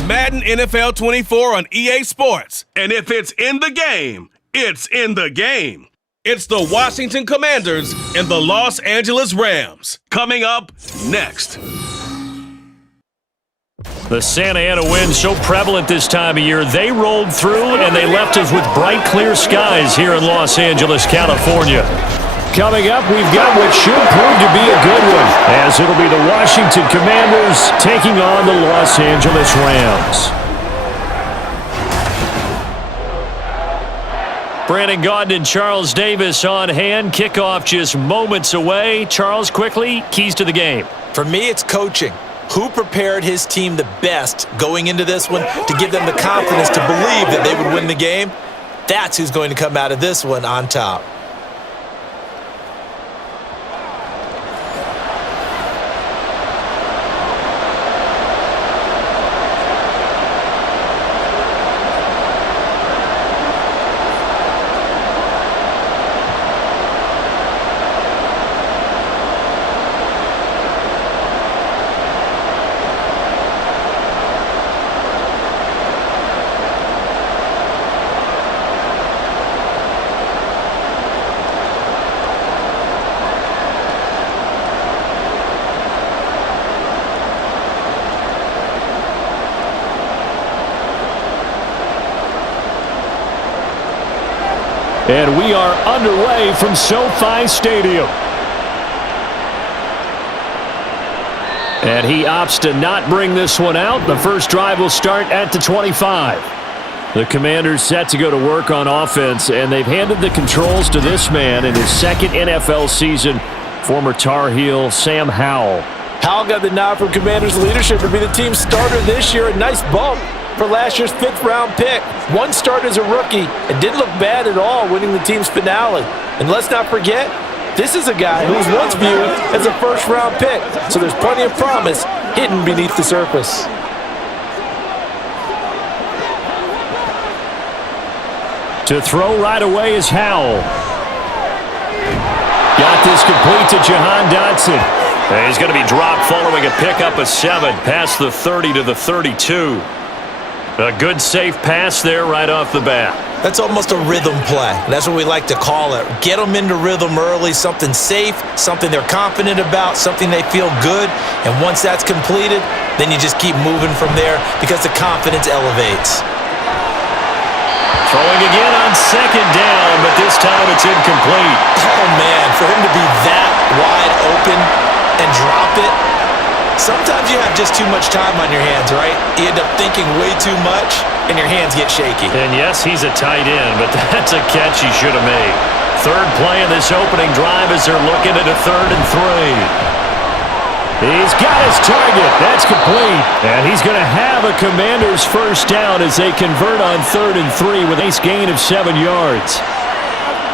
It's Madden NFL 24 on EA Sports. And if it's in the game, it's in the game. It's the Washington Commanders and the Los Angeles Rams. Coming up next. The Santa Ana wind so prevalent this time of year, they rolled through and they left us with bright, clear skies here in Los Angeles, California. Coming up, we've got what should prove to be a good one, as it'll be the Washington Commanders taking on the Los Angeles Rams. Brandon Gaudin and Charles Davis on hand. Kickoff just moments away. Charles, quickly, keys to the game. For me, it's coaching. Who prepared his team the best going into this one to give them the confidence to believe that they would win the game? That's who's going to come out of this one on top. And we are underway from SoFi Stadium. And he opts to not bring this one out. The first drive will start at the 25. The Commanders set to go to work on offense, and they've handed the controls to this man in his second NFL season, former Tar Heel Sam Howell. Howell got the nod from Commanders leadership to be the team starter this year. A nice bump for last year's 5th-round pick. One start as a rookie and didn't look bad at all, winning the team's finale. And let's not forget, this is a guy who was once viewed as a first-round pick, so there's plenty of promise hidden beneath the surface. To throw right away is Howell. Got this complete to Jahan Dotson. And he's going to be dropped following a pickup of 7 past the 30 to the 32. A good safe pass there right off the bat. That's almost a rhythm play. That's what we like to call it. Get them into rhythm early, something safe, something they're confident about, something they feel good. And once that's completed, then you just keep moving from there because the confidence elevates. Throwing again on second down, but this time it's incomplete. Oh, man, for him to be that wide open and drop it, sometimes you have just too much time on your hands, right? You end up thinking way too much, and your hands get shaky. And yes, he's a tight end, but that's a catch he should have made. Third play of this opening drive as they're looking at a 3rd and 3. He's got his target. That's complete. And he's going to have a Commanders first down as they convert on 3rd and 3 with a nice gain of 7 yards.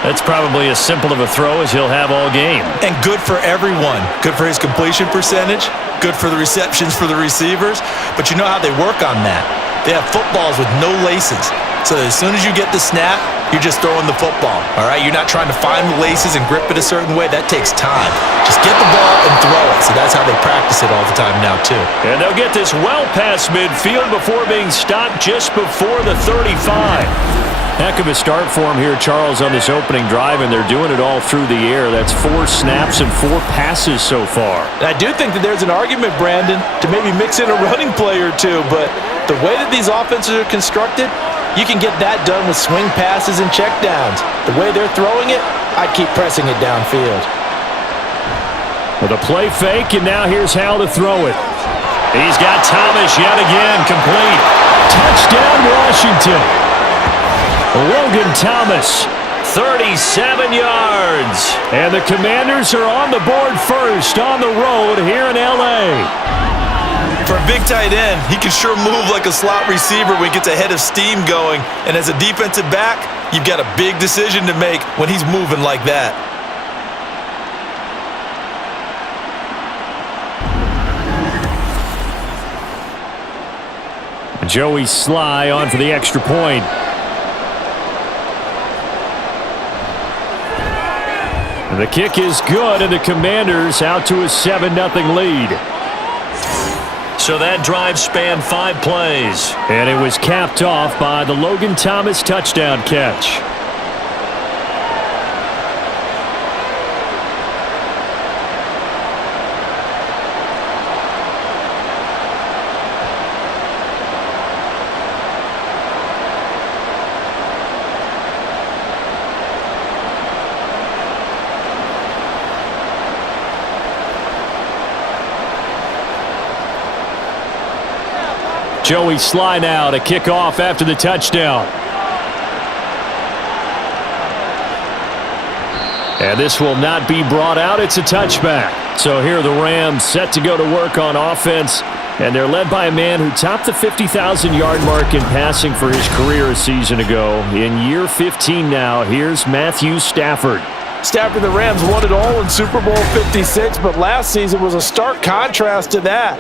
That's probably as simple of a throw as he'll have all game. And good for everyone. Good for his completion percentage. Good for the receptions for the receivers. But you know how they work on that. They have footballs with no laces. So as soon as you get the snap, you're just throwing the football. All right? You're not trying to find the laces and grip it a certain way. That takes time. Just get the ball and throw it. So that's how they practice it all the time now, too. And they'll get this well past midfield before being stopped just before the 35. Heck of a start for him here, Charles, on this opening drive, and they're doing it all through the air. That's 4 snaps and 4 passes so far. And I do think that there's an argument, Brandon, to maybe mix in a running play or two, but the way that these offenses are constructed, you can get that done with swing passes and checkdowns. The way they're throwing it, I'd keep pressing it downfield. With a play fake, and now here's how to throw it. He's got Thomas yet again, complete. Touchdown, Washington. Logan Thomas, 37 yards. And the Commanders are on the board first on the road here in L.A. For a big tight end, he can sure move like a slot receiver when he gets a head of steam going. And as a defensive back, you've got a big decision to make when he's moving like that. Joey Sly on for the extra point. And the kick is good, and the Commanders out to a 7-0 lead. So that drive spanned 5 plays. And it was capped off by the Logan Thomas touchdown catch. Joey Sly now to kick off after the touchdown. And this will not be brought out. It's a touchback. So here are the Rams set to go to work on offense. And they're led by a man who topped the 50,000-yard mark in passing for his career a season ago. In year 15 now, here's Matthew Stafford. Stafford, the Rams won it all in Super Bowl 56, but last season was a stark contrast to that.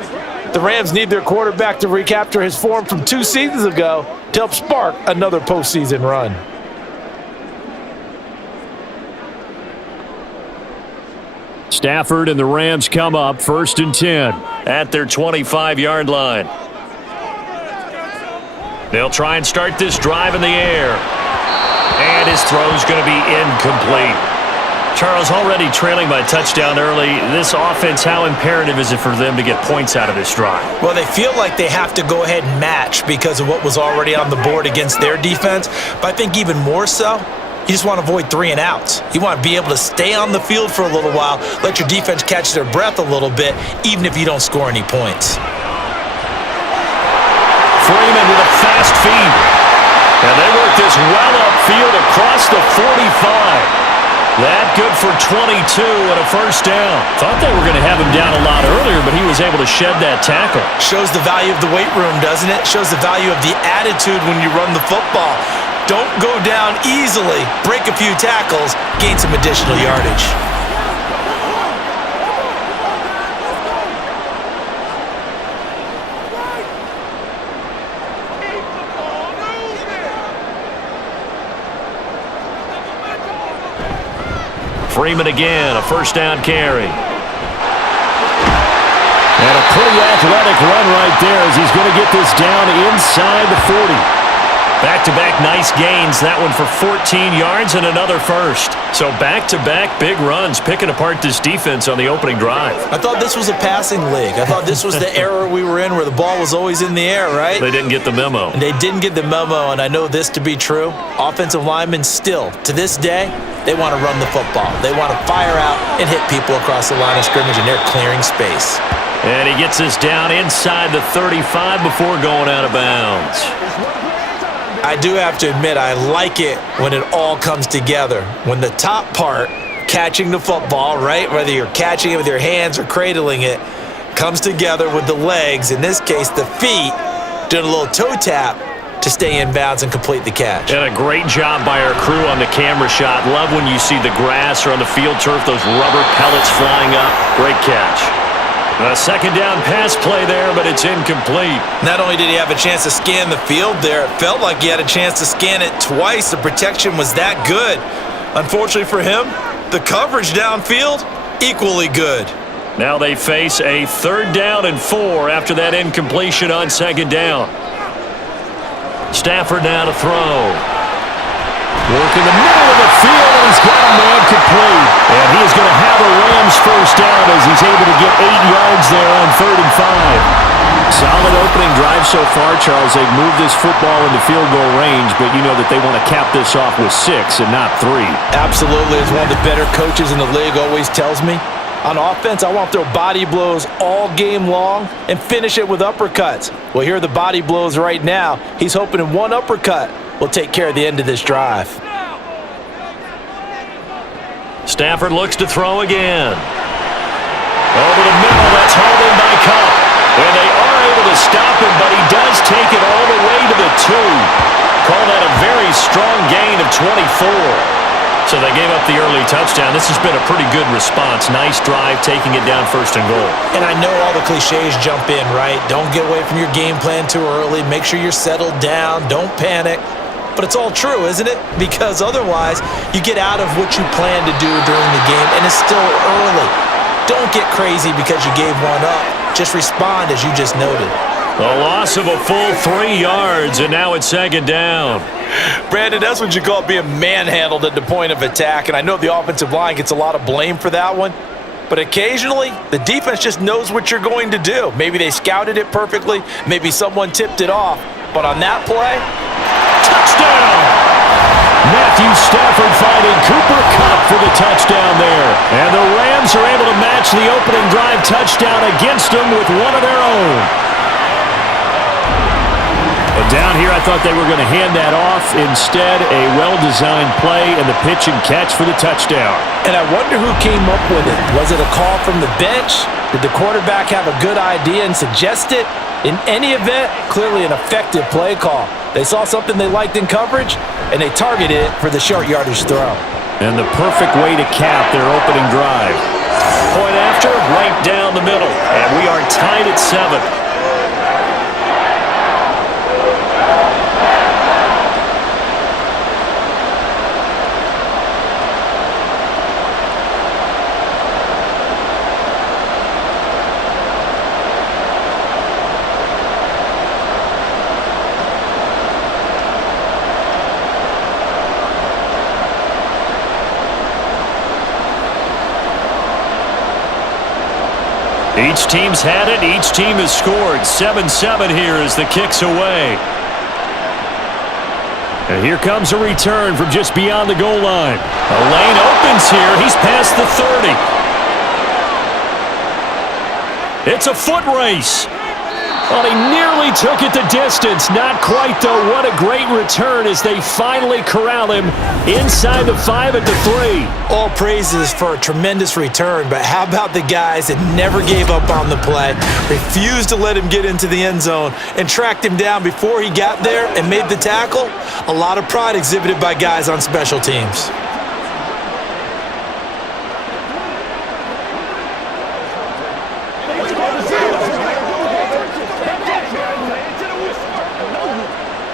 The Rams need their quarterback to recapture his form from 2 seasons ago to help spark another postseason run. Stafford and the Rams come up 1st and 10 at their 25-yard line. They'll try and start this drive in the air. And his throw's going to be incomplete. Charles, already trailing by touchdown early. This offense, how imperative is it for them to get points out of this drive? Well, they feel like they have to go ahead and match because of what was already on the board against their defense. But I think even more so, you just want to avoid 3 and outs. You want to be able to stay on the field for a little while, let your defense catch their breath a little bit, even if you don't score any points. Freeman with a fast feed. And they work this well upfield across the 45. That good for 22 and a first down. Thought they were going to have him down a lot earlier, but he was able to shed that tackle. Shows the value of the weight room, doesn't it? Shows the value of the attitude when you run the football. Don't go down easily. Break a few tackles, gain some additional yardage. Freeman again, a first down carry. And a pretty athletic run right there as he's going to get this down inside the 40. Back-to-back nice gains. That one for 14 yards and another first. So back-to-back big runs, picking apart this defense on the opening drive. I thought this was a passing league. I thought this was the era we were in where the ball was always in the air, right? They didn't get the memo. And they didn't get the memo, and I know this to be true. Offensive linemen still, to this day, they want to run the football. They want to fire out and hit people across the line of scrimmage, and they're clearing space. And he gets this down inside the 35 before going out of bounds. I do have to admit, I like it when it all comes together. When the top part, catching the football, right, whether you're catching it with your hands or cradling it, comes together with the legs, in this case the feet, doing a little toe tap to stay in bounds and complete the catch. And a great job by our crew on the camera shot. Love when you see the grass or on the field turf, those rubber pellets flying up. Great catch. A second down pass play there, but it's incomplete. Not only did he have a chance to scan the field there, it felt like he had a chance to scan it twice. The protection was that good. Unfortunately for him, the coverage downfield, equally good. Now they face a 3rd down and 4 after that incompletion on 2nd down. Stafford now to throw. Work in the middle of the field, and he's got a man complete. And he is going to have a Rams first down as he's able to get 8 yards there on 3rd and 5. Solid opening drive so far, Charles. They've moved this football into field goal range, but you know that they want to cap this off with 6 and not 3. Absolutely, as one of the better coaches in the league always tells me. On offense, I want to throw body blows all game long and finish it with uppercuts. Well, here are the body blows right now. He's hoping in one uppercut will take care of the end of this drive. Stafford looks to throw again. Over the middle, that's hauled in by Cup. And they are able to stop him, but he does take it all the way to the 2. Call that a very strong gain of 24. So they gave up the early touchdown. This has been a pretty good response. Nice drive, taking it down 1st and goal. And I know all the cliches jump in, right? Don't get away from your game plan too early. Make sure you're settled down. Don't panic. But it's all true, isn't it? Because otherwise, you get out of what you plan to do during the game, and it's still early. Don't get crazy because you gave one up. Just respond as you just noted. A loss of a full 3 yards, and now it's second down. Brandon, that's what you call being manhandled at the point of attack, and I know the offensive line gets a lot of blame for that one, but occasionally the defense just knows what you're going to do. Maybe they scouted it perfectly, maybe someone tipped it off, but on that play, touchdown! Matthew Stafford finding Cooper Kupp for the touchdown there. And the Rams are able to match the opening drive touchdown against them with one of their own. But down here, I thought they were going to hand that off. Instead, a well-designed play and the pitch and catch for the touchdown. And I wonder who came up with it. Was it a call from the bench? Did the quarterback have a good idea and suggest it? In any event, clearly an effective play call. They saw something they liked in coverage, and they targeted it for the short yardage throw. And the perfect way to cap their opening drive. Point after, right down the middle. And we are tied at 7. Each team's had it. Each team has scored. 7-7 here as the kick's away. And here comes a return from just beyond the goal line. A lane opens here. He's past the 30. It's a foot race. Well, he nearly took it the distance. Not quite, though. What a great return as they finally corral him inside the 5 at the 3. All praises for a tremendous return, but how about the guys that never gave up on the play, refused to let him get into the end zone, and tracked him down before he got there and made the tackle? A lot of pride exhibited by guys on special teams.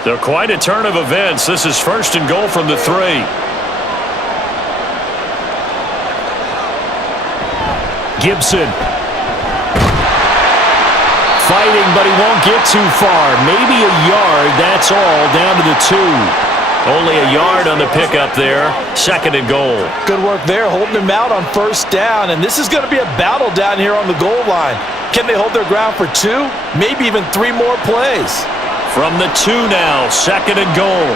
So quite a turn of events. This is 1st and goal from the 3. Gibson. Fighting, but he won't get too far. Maybe a yard, that's all, down to the 2. Only a yard on the pickup there. 2nd and goal. Good work there, holding him out on 1st down, and this is going to be a battle down here on the goal line. Can they hold their ground for 2? Maybe even 3 more plays. From the 2 now, 2nd and goal.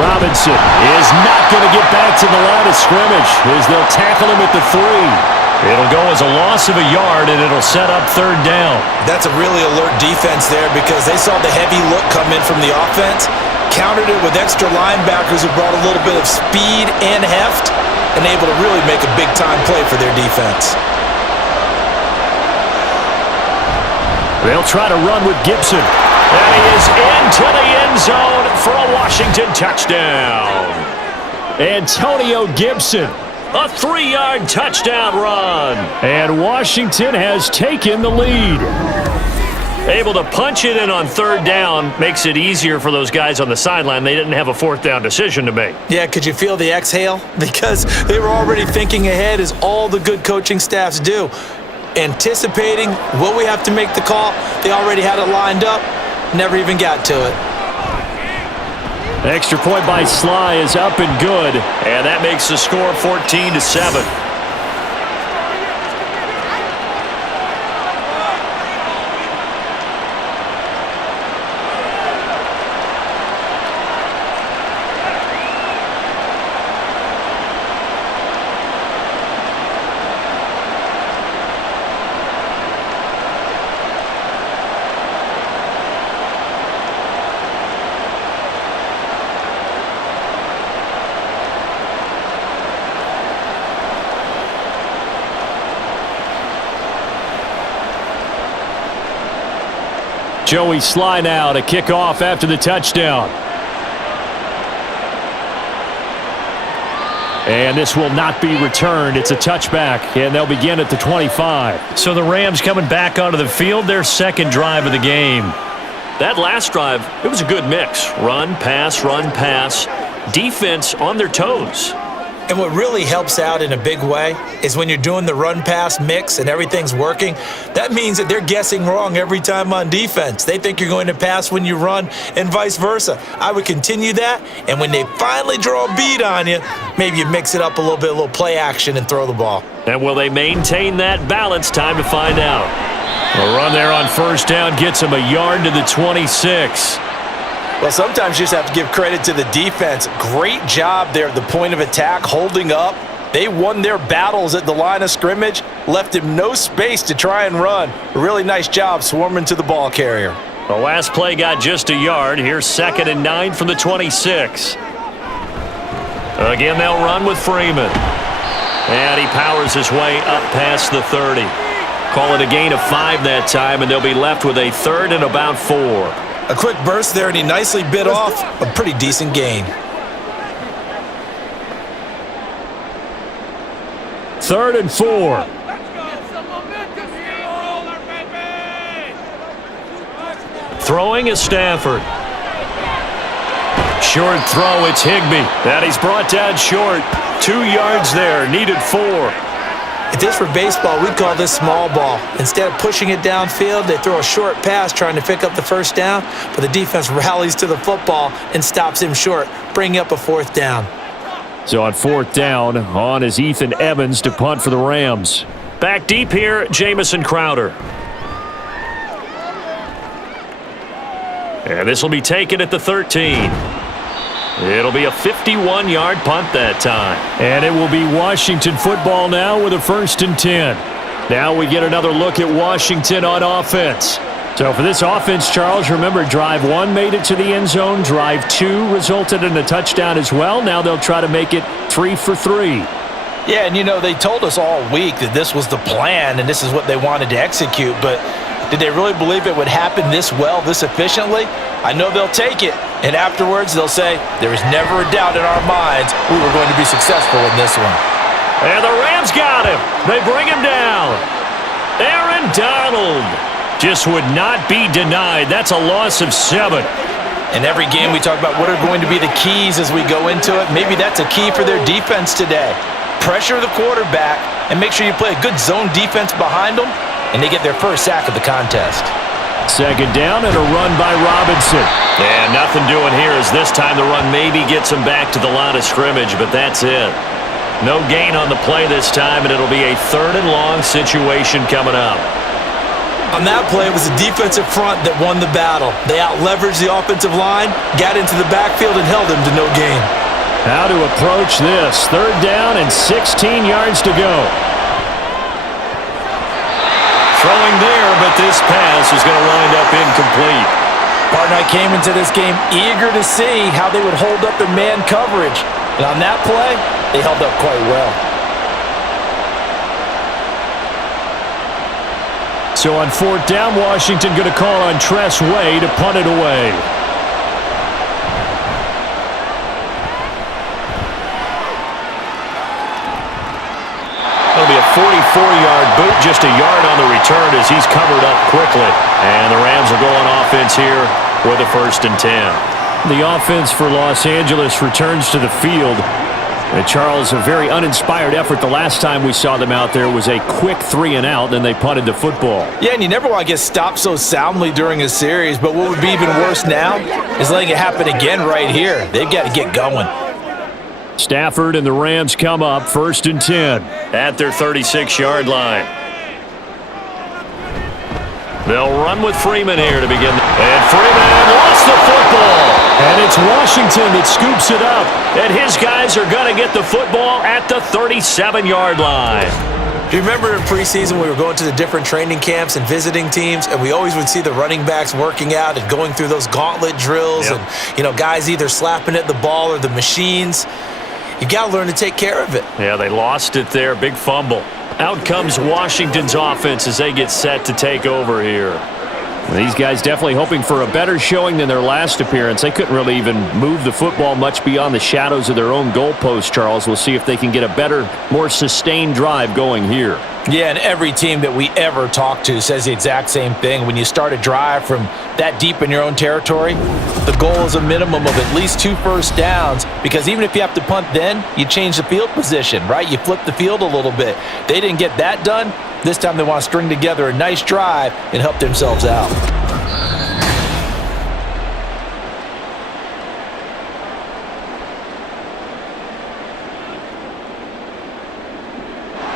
Robinson is not going to get back to the line of scrimmage as they'll tackle him at the 3. It'll go as a loss of a yard, and it'll set up 3rd down. That's a really alert defense there because they saw the heavy look come in from the offense, countered it with extra linebackers who brought a little bit of speed and heft, and able to really make a big-time play for their defense. They'll try to run with Gibson. And he is into the end zone for a Washington touchdown. Antonio Gibson, a 3-yard touchdown run. And Washington has taken the lead. Able to punch it in on 3rd down makes it easier for those guys on the sideline. They didn't have a 4th down decision to make. Yeah, could you feel the exhale? Because they were already thinking ahead as all the good coaching staffs do. Anticipating, will we have to make the call? They already had it lined up, never even got to it. Extra point by Sly is up and good, and that makes the score 14-7. Joey Sly now to kick off after the touchdown. And this will not be returned. It's a touchback, and they'll begin at the 25. So the Rams coming back onto the field, their 2nd drive of the game. That last drive, it was a good mix. Run, pass, defense on their toes. And what really helps out in a big way is when you're doing the run-pass mix and everything's working, that means that they're guessing wrong every time on defense. They think you're going to pass when you run and vice versa. I would continue that, and when they finally draw a bead on you, maybe you mix it up a little bit, a little play action, and throw the ball. And will they maintain that balance? Time to find out. A run there on first down gets him a yard to the 26. Well, sometimes you just have to give credit to the defense. Great job there at the point of attack, holding up. They won their battles at the line of scrimmage, left him no space to try and run. A really nice job swarming to the ball carrier. The last play got just a yard. Here's 2nd and 9 from the 26. Again, they'll run with Freeman. And he powers his way up past the 30. Call it a gain of 5 that time, and they'll be left with a 3rd and about 4. A quick burst there, and he nicely bit off a pretty decent gain. 3rd and 4. Throwing is Stafford. Short throw, it's Higbee. And he's brought down short. 2 yards there, needed 4. If this were baseball, we'd call this small ball. Instead of pushing it downfield, they throw a short pass trying to pick up the first down, but the defense rallies to the football and stops him short, bringing up a 4th down. So on 4th down, on is Ethan Evans to punt for the Rams. Back deep here, Jamison Crowder. And this will be taken at the 13. It'll be a 51-yard punt that time. And it will be Washington football now with a 1st and 10. Now we get another look at Washington on offense. So for this offense, Charles, remember drive 1 made it to the end zone. Drive 2 resulted in a touchdown as well. Now they'll try to make it 3 for 3. Yeah, and they told us all week that this was the plan and this is what they wanted to execute, but did they really believe it would happen this well, this efficiently? I know they'll take it, and afterwards they'll say, there was never a doubt in our minds we were going to be successful in this one. And the Rams got him. They bring him down. Aaron Donald just would not be denied. That's a loss of 7. In every game we talk about what are going to be the keys as we go into it. Maybe that's a key for their defense today. Pressure the quarterback and make sure you play a good zone defense behind them, and they get their first sack of the contest. 2nd down and a run by Robinson. And nothing doing here as this time the run maybe gets him back to the line of scrimmage, but that's it. No gain on the play this time, and it'll be a 3rd and long situation coming up. On that play, it was the defensive front that won the battle. They out-leveraged the offensive line, got into the backfield, and held him to no gain. How to approach this. 3rd down and 16 yards to go. Throwing there, but this pass is going to wind up incomplete. Partner, I came into this game eager to see how they would hold up in man coverage. And on that play, they held up quite well. So on 4th down, Washington going to call on Tress Way to punt it away. It'll be a 44-yard boot, just a yard on the return as he's covered up quickly. And the Rams will go on offense here with a 1st and 10. The offense for Los Angeles returns to the field. And Charles, a very uninspired effort. The last time we saw them out there was a quick 3 and out, then they punted the football. Yeah, and you never want to get stopped so soundly during a series, but what would be even worse now is letting it happen again right here. They've got to get going. Stafford and the Rams come up 1st and 10 at their 36-yard line. They'll run with Freeman here to begin. And Freeman lost the football. And it's Washington that scoops it up. And his guys are going to get the football at the 37-yard line. Do you remember in preseason we were going to the different training camps and visiting teams, and we always would see the running backs working out and going through those gauntlet drills, and guys either slapping at the ball or the machines. You got to learn to take care of it. Yeah, they lost it there. Big fumble. Out comes Washington's offense as they get set to take over here. These guys definitely hoping for a better showing than their last appearance. They couldn't really even move the football much beyond the shadows of their own goalpost, Charles. We'll see if they can get a better, more sustained drive going here. Yeah, and every team that we ever talk to says the exact same thing. When you start a drive from that deep in your own territory, the goal is a minimum of at least 2 first downs, because even if you have to punt then, you change the field position, right? You flip the field a little bit. They didn't get that done. This time they want to string together a nice drive and help themselves out.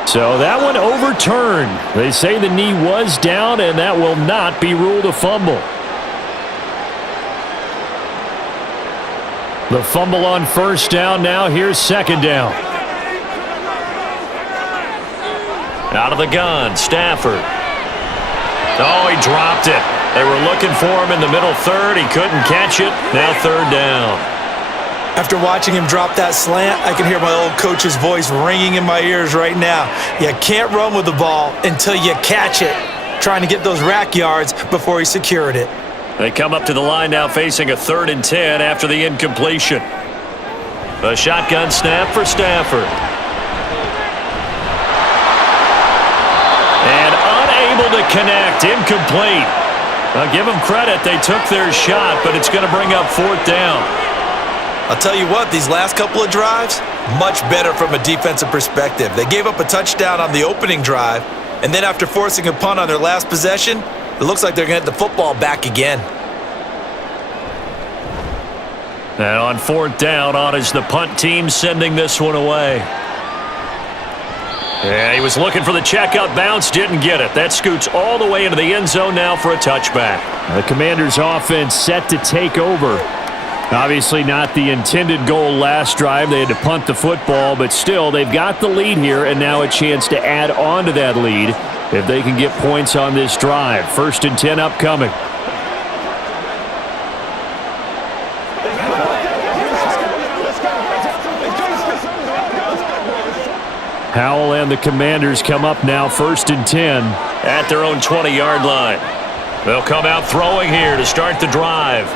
So that one overturned. They say the knee was down, and that will not be ruled a fumble. The fumble on first down now. Here's second down. Out of the gun, Stafford. Oh, he dropped it. They were looking for him in the middle third. He couldn't catch it. Now third down. After watching him drop that slant, I can hear my old coach's voice ringing in my ears right now. You can't run with the ball until you catch it. Trying to get those rack yards before he secured it. They come up to the line now facing a 3rd and 10 after the incompletion. A shotgun snap for Stafford. And unable to connect. Incomplete. I'll give them credit. They took their shot, but it's going to bring up 4th down. I'll tell you what, these last couple of drives, much better from a defensive perspective. They gave up a touchdown on the opening drive, and then after forcing a punt on their last possession, it looks like they're going to get the football back again. And on 4th down, on is the punt team sending this one away. Yeah, he was looking for the checkout bounce, didn't get it. That scoots all the way into the end zone now for a touchback. The Commanders' offense set to take over. Obviously not the intended goal last drive. They had to punt the football, but still they've got the lead here, and now a chance to add on to that lead if they can get points on this drive. 1st and 10 upcoming. Howell and the Commanders come up now 1st and 10 at their own 20-yard line. They'll come out throwing here to start the drive.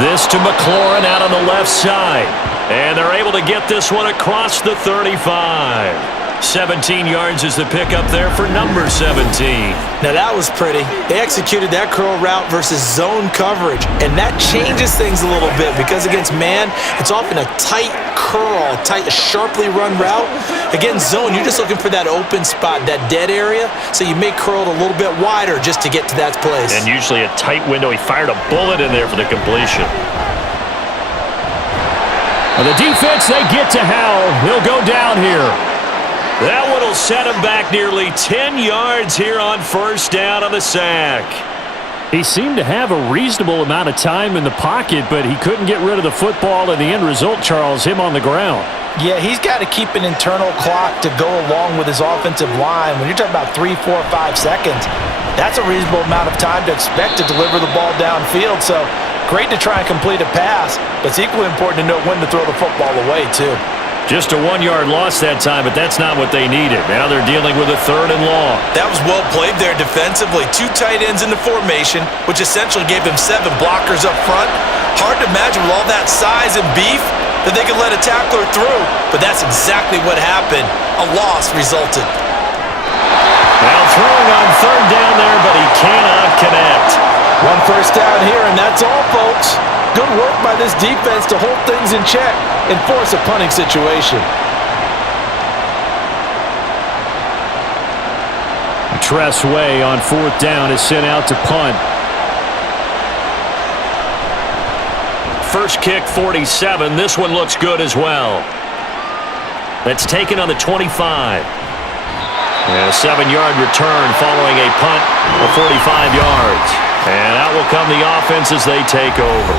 This to McLaurin out on the left side. And they're able to get this one across the 35. 17 yards is the pickup there for number 17. Now that was pretty. They executed that curl route versus zone coverage, and that changes things a little bit because against man, it's often a tight curl, tight, sharply run route. Against zone, you're just looking for that open spot, that dead area, so you make curl a little bit wider just to get to that place. And usually a tight window. He fired a bullet in there for the completion. Well, the defense, they get to Howell. He'll go down here. That one will set him back nearly 10 yards here on first down on the sack. He seemed to have a reasonable amount of time in the pocket, but he couldn't get rid of the football, and the end result, Charles, him on the ground. Yeah, he's got to keep an internal clock to go along with his offensive line. When you're talking about 3, 4, 5 seconds, that's a reasonable amount of time to expect to deliver the ball downfield. So great to try and complete a pass, but it's equally important to know when to throw the football away, too. Just a 1-yard loss that time, but that's not what they needed. Now they're dealing with a 3rd and long. That was well played there defensively. 2 tight ends in the formation, which essentially gave them 7 blockers up front. Hard to imagine with all that size and beef that they could let a tackler through, but that's exactly what happened. A loss resulted. Now throwing on 3rd down there, but he cannot connect. 1 first down here, and that's all, folks. Good work by this defense to hold things in check and force a punting situation. Tress Way on 4th down is sent out to punt. First kick, 47. This one looks good as well. That's taken on the 25. And a 7-yard return following a punt of 45 yards. And out will come the offense as they take over.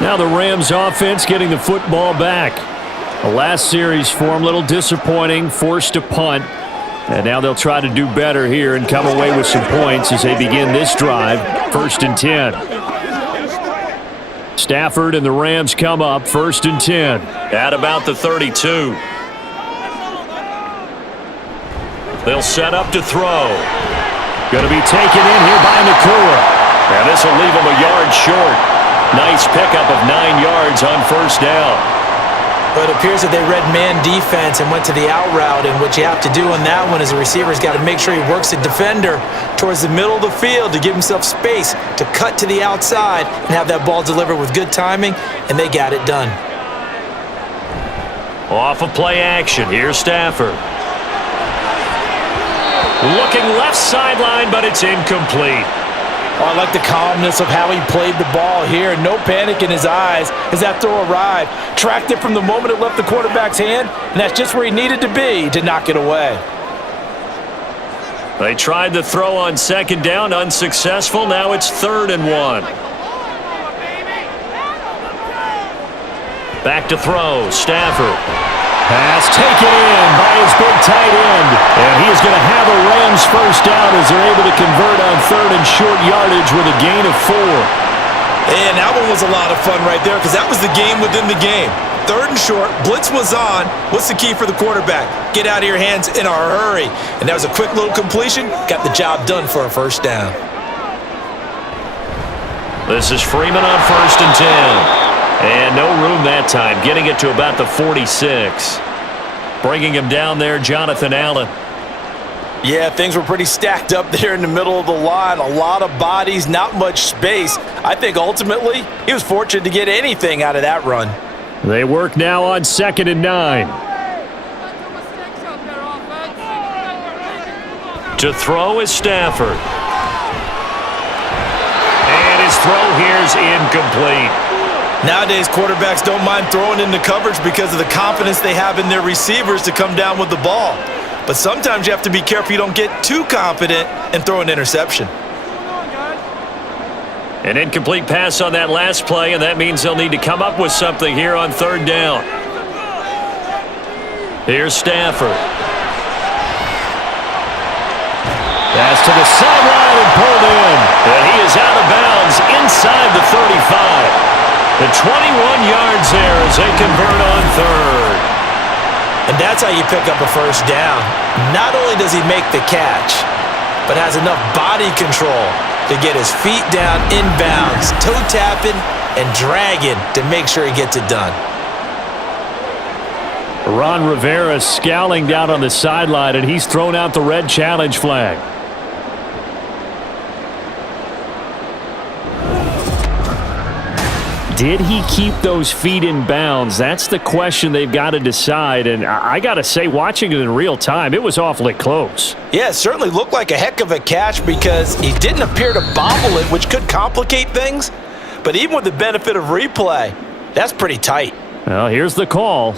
Now the Rams offense getting the football back. The last series for them, a little disappointing, forced to punt. And now they'll try to do better here and come away with some points as they begin this drive, 1st and 10. Stafford and the Rams come up, 1st and 10. At about the 32. They'll set up to throw. Going to be taken in here by Nakua. And this will leave him a yard short. Nice pickup of 9 yards on first down. But it appears that they read man defense and went to the out route, and what you have to do on that one is the receiver's got to make sure he works the defender towards the middle of the field to give himself space to cut to the outside and have that ball delivered with good timing, and they got it done. Off of play action, here's Stafford. Looking left sideline, but it's incomplete. Oh, I like the calmness of how he played the ball here. No panic in his eyes as that throw arrived. Tracked it from the moment it left the quarterback's hand, and that's just where he needed to be to knock it away. They tried the throw on second down, unsuccessful. Now it's 3rd and 1. Back to throw, Stafford. Pass taken in by his big tight end. And he is going to have a Rams first down as they're able to convert on 3rd and short yardage with a gain of 4. And that one was a lot of fun right there because that was the game within the game. 3rd and short, blitz was on. What's the key for the quarterback? Get out of your hands in a hurry. And that was a quick little completion. Got the job done for a first down. This is Freeman on 1st and 10. And no room that time, getting it to about the 46. Bringing him down there, Jonathan Allen. Yeah, things were pretty stacked up there in the middle of the line. A lot of bodies, not much space. I think ultimately he was fortunate to get anything out of that run. They work now on 2nd and 9. To throw is Stafford. And his throw here is incomplete. Nowadays, quarterbacks don't mind throwing into coverage because of the confidence they have in their receivers to come down with the ball. But sometimes you have to be careful you don't get too confident and throw an interception. An incomplete pass on that last play, and that means they'll need to come up with something here on 3rd down. Here's Stafford. Pass to the sideline and pulled in. And he is out of bounds inside the 35. The 21 yards there as they convert on 3rd. And that's how you pick up a first down. Not only does he make the catch, but has enough body control to get his feet down inbounds, toe tapping and dragging to make sure he gets it done. Ron Rivera scowling down on the sideline, and he's thrown out the red challenge flag. Did he keep those feet in bounds? That's the question they've got to decide. And I got to say, watching it in real time, it was awfully close. Yeah, it certainly looked like a heck of a catch because he didn't appear to bobble it, which could complicate things. But even with the benefit of replay, that's pretty tight. Well, here's the call.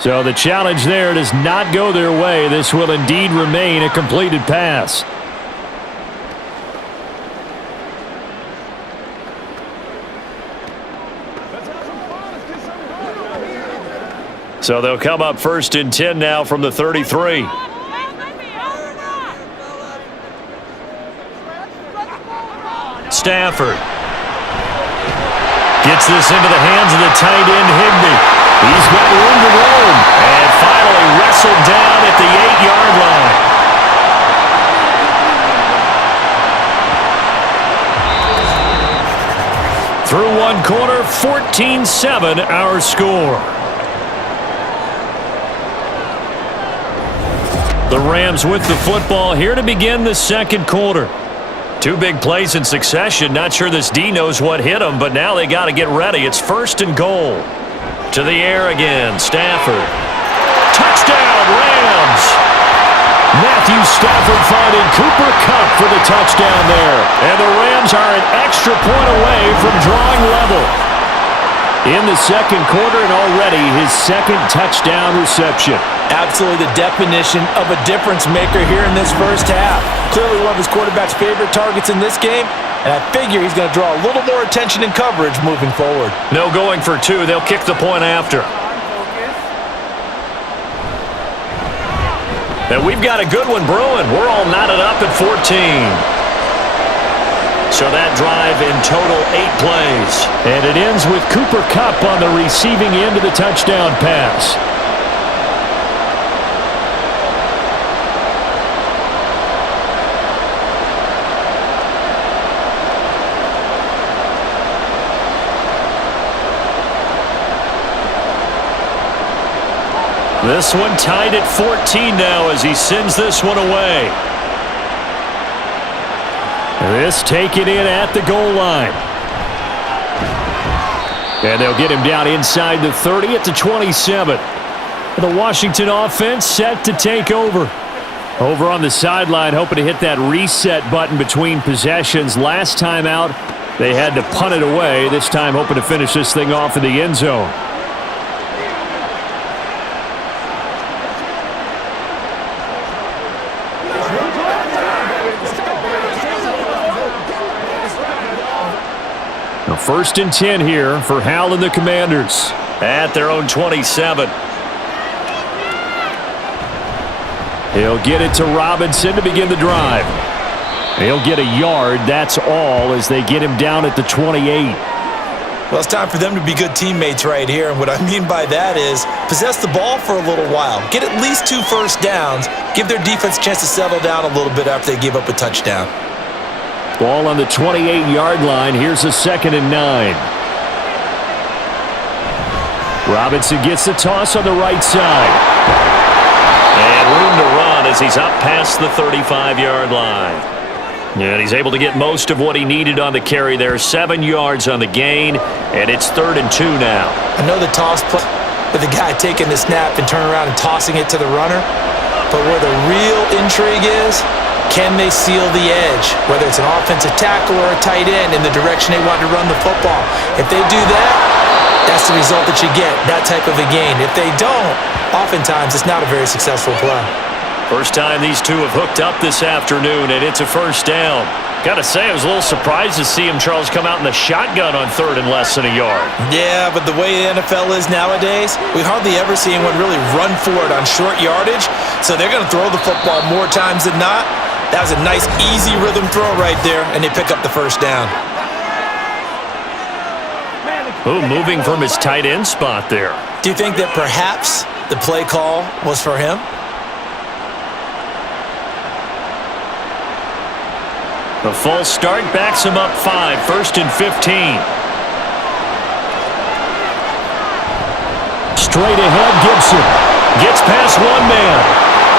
So the challenge there does not go their way. This will indeed remain a completed pass. So they'll come up 1st and 10 now from the 33. Stafford gets this into the hands of the tight end, Higbee. He's got room to roam. And finally wrestled down at the 8-yard line. Through one quarter, 14-7 our score. The Rams with the football here to begin the 2nd quarter. 2 big plays in succession. Not sure this D knows what hit him, but now they got to get ready. It's 1st and goal. To the air again, Stafford. Touchdown, Rams! Matthew Stafford finding Cooper Kupp for the touchdown there. And the Rams are an extra point away from drawing level. In the 2nd quarter, and already his 2nd touchdown reception. Absolutely the definition of a difference maker here in this first half. Clearly one of his quarterback's favorite targets in this game, and I figure he's going to draw a little more attention and coverage moving forward. No going for 2. They'll kick the point after. And we've got a good one brewing. We're all knotted up at 14. So that drive in total 8 plays. And it ends with Cooper Kupp on the receiving end of the touchdown pass. This one tied at 14 now as he sends this one away. This taken in at the goal line. And they'll get him down inside the 30 at the 27. The Washington offense set to take over. Over on the sideline, hoping to hit that reset button between possessions. Last time out, they had to punt it away. This time, hoping to finish this thing off in the end zone. Now, 1st and 10 here for Hal and the Commanders at their own 27. He'll get it to Robinson to begin the drive. He'll get a yard, that's all, as they get him down at the 28. Well, it's time for them to be good teammates right here, and what I mean by that is possess the ball for a little while. Get at least 2 first downs. Give their defense a chance to settle down a little bit after they give up a touchdown. Ball on the 28-yard line. Here's a 2nd and 9. Robinson gets the toss on the right side. And room to run as he's up past the 35-yard line. And he's able to get most of what he needed on the carry there. 7 yards on the gain, and it's 3rd and 2 now. I know the toss play with the guy taking the snap and turning around and tossing it to the runner, but where the real intrigue is, can they seal the edge, whether it's an offensive tackle or a tight end in the direction they want to run the football. If they do that, that's the result that you get, that type of a gain. If they don't, oftentimes it's not a very successful play. First time these two have hooked up this afternoon, and it's a 1st down. Got to say, I was a little surprised to see him, Charles, come out in the shotgun on 3rd and less than a yard. Yeah, but the way the NFL is nowadays, we hardly ever see anyone really run for it on short yardage, so they're going to throw the football more times than not. That was a nice, easy rhythm throw right there, and they pick up the 1st down. Oh, moving from his tight end spot there. Do you think that perhaps the play call was for him? The false start backs him up 5, 1st and 15. Straight ahead, Gibson gets past one man.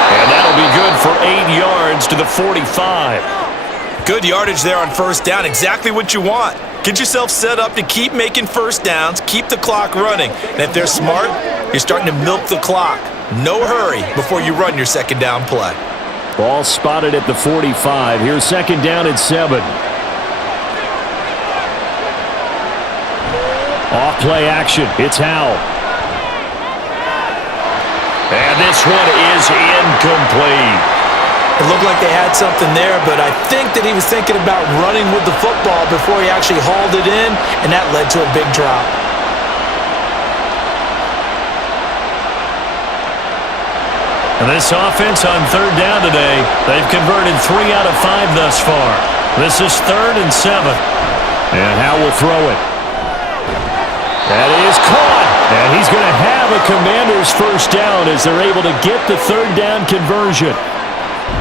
And that'll be good for 8 yards to the 45. Good yardage there on 1st down, exactly what you want. Get yourself set up to keep making 1st downs, keep the clock running. And if they're smart, you're starting to milk the clock. No hurry before you run your 2nd down play. Ball spotted at the 45. Here's 2nd down and 7. Off play action. It's Howell. And this one is incomplete. It looked like they had something there, but I think that he was thinking about running with the football before he actually hauled it in, and that led to a big drop. And this offense on 3rd down today, they've converted 3 out of 5 thus far. This is 3rd and 7. And Howell will throw it. That is caught. And he's going to have a Commander's 1st down as they're able to get the 3rd down conversion.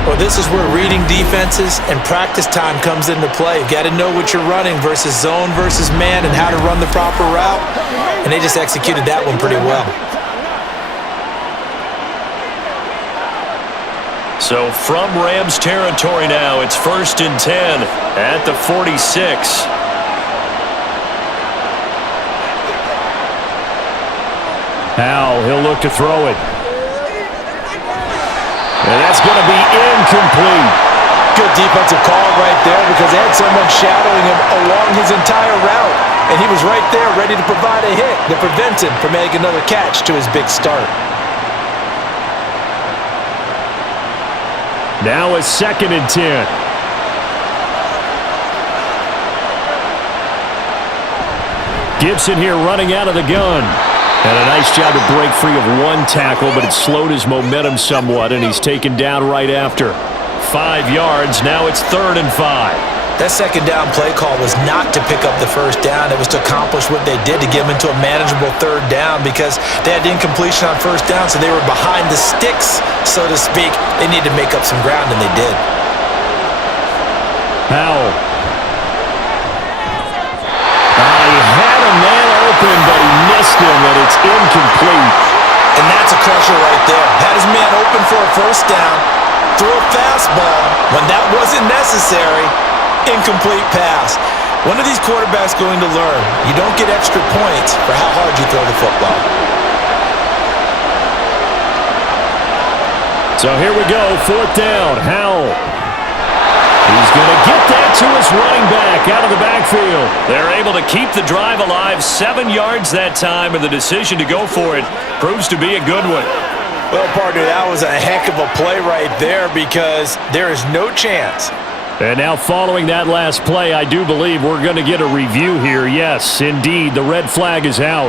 Well, this is where reading defenses and practice time comes into play. You've got to know what you're running versus zone versus man and how to run the proper route. And they just executed that one pretty well. So from Rams territory now, it's 1st and 10 at the 46. Now he'll look to throw it. And that's going to be incomplete. Good defensive call right there because they had someone shadowing him along his entire route. And he was right there ready to provide a hit that prevents him from making another catch to his big start. Now a 2nd and 10. Gibson here running out of the gun. And a nice job to break free of one tackle, but it slowed his momentum somewhat, and he's taken down right after. 5 yards, now it's 3rd and 5. That 2nd down play call was not to pick up the 1st down. It was to accomplish what they did to get them into a manageable 3rd down because they had incompletion on 1st down, so they were behind the sticks, so to speak. They needed to make up some ground, and they did. Howell. He had a man open, but he missed him, and it's incomplete. And that's a crusher right hoping for a first down, throw a fastball. When that wasn't necessary, incomplete pass. When are these quarterbacks going to learn? You don't get extra points for how hard you throw the football. So here we go, fourth down, Howell. He's going to get that to his running back out of the backfield. They're able to keep the drive alive, 7 yards that time, and the decision to go for it proves to be a good one. Well, partner, that was a heck of a play right there because there is no chance. And now following that last play, I do believe we're going to get a review here. Yes, indeed, the red flag is out.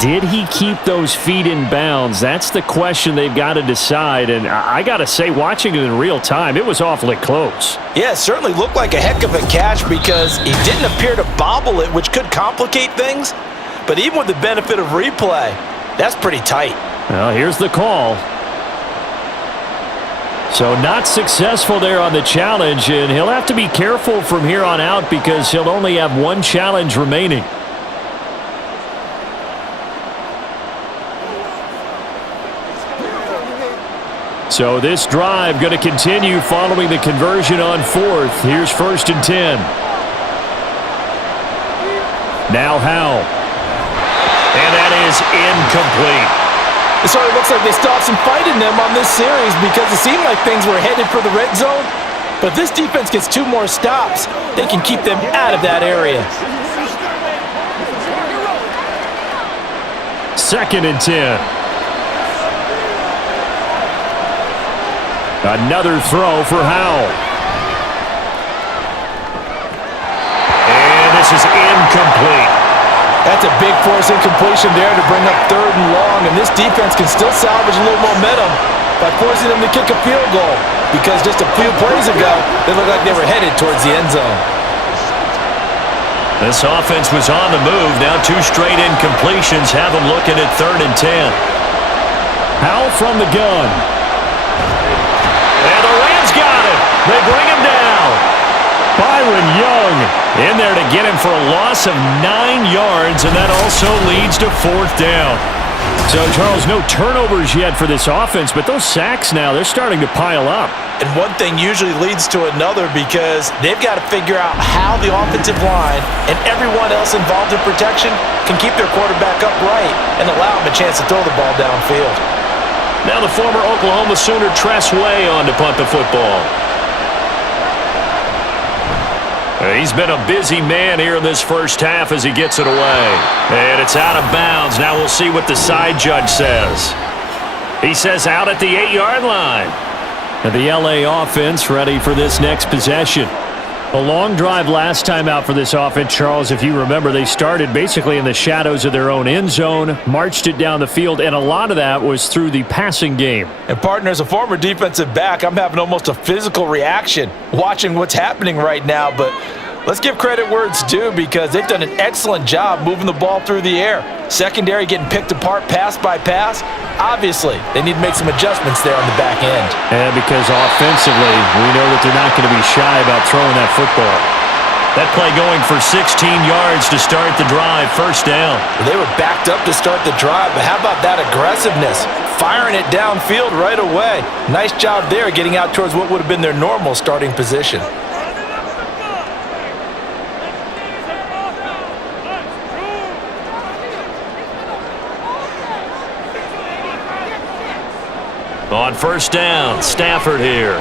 Did he keep those feet in bounds? That's the question they've got to decide. And I got to say, watching it in real time, it was awfully close. Yeah, it certainly looked like a heck of a catch because he didn't appear to bobble it, which could complicate things. But even with the benefit of replay, that's pretty tight. Well, here's the call. So not successful there on the challenge, and he'll have to be careful from here on out because he'll only have one challenge remaining. So this drive going to continue following the conversion on fourth. Here's 1st and 10. Now Howell. And that is incomplete. It sort of looks like they still have some fight in them on this series because it seemed like things were headed for the red zone. But if this defense gets 2 more stops, they can keep them out of that area. 2nd and 10. Another throw for Howell. And this is incomplete. That's a big force incompletion there to bring up 3rd and long, and this defense can still salvage a little momentum by forcing them to kick a field goal because just a few plays ago, they looked like they were headed towards the end zone. This offense was on the move. Now 2 straight incompletions have them looking at 3rd and 10. Howell from the gun. And the Rams got him. They bring him down. Byron Young in there to get him for a loss of 9 yards, and that also leads to 4th down. So, Charles, no turnovers yet for this offense, but those sacks now, they're starting to pile up. And one thing usually leads to another because they've got to figure out how the offensive line and everyone else involved in protection can keep their quarterback upright and allow him a chance to throw the ball downfield. Now the former Oklahoma Sooner Tress Way on to punt the football. He's been a busy man here in this first half as he gets it away. And it's out of bounds. Now we'll see what the side judge says. He says out at the 8-yard line. And the LA offense ready for this next possession. A long drive last time out for this offense, Charles. If you remember, they started basically in the shadows of their own end zone, marched it down the field, and a lot of that was through the passing game. And, partner, as a former defensive back, I'm having almost a physical reaction watching what's happening right now. But let's give credit where it's due because they've done an excellent job moving the ball through the air. Secondary getting picked apart pass by pass. Obviously, they need to make some adjustments there on the back end. And because offensively, we know that they're not going to be shy about throwing that football. That play going for 16 yards to start the drive, 1st down. They were backed up to start the drive, but how about that aggressiveness? Firing it downfield right away. Nice job there getting out towards what would have been their normal starting position. On 1st down, Stafford here.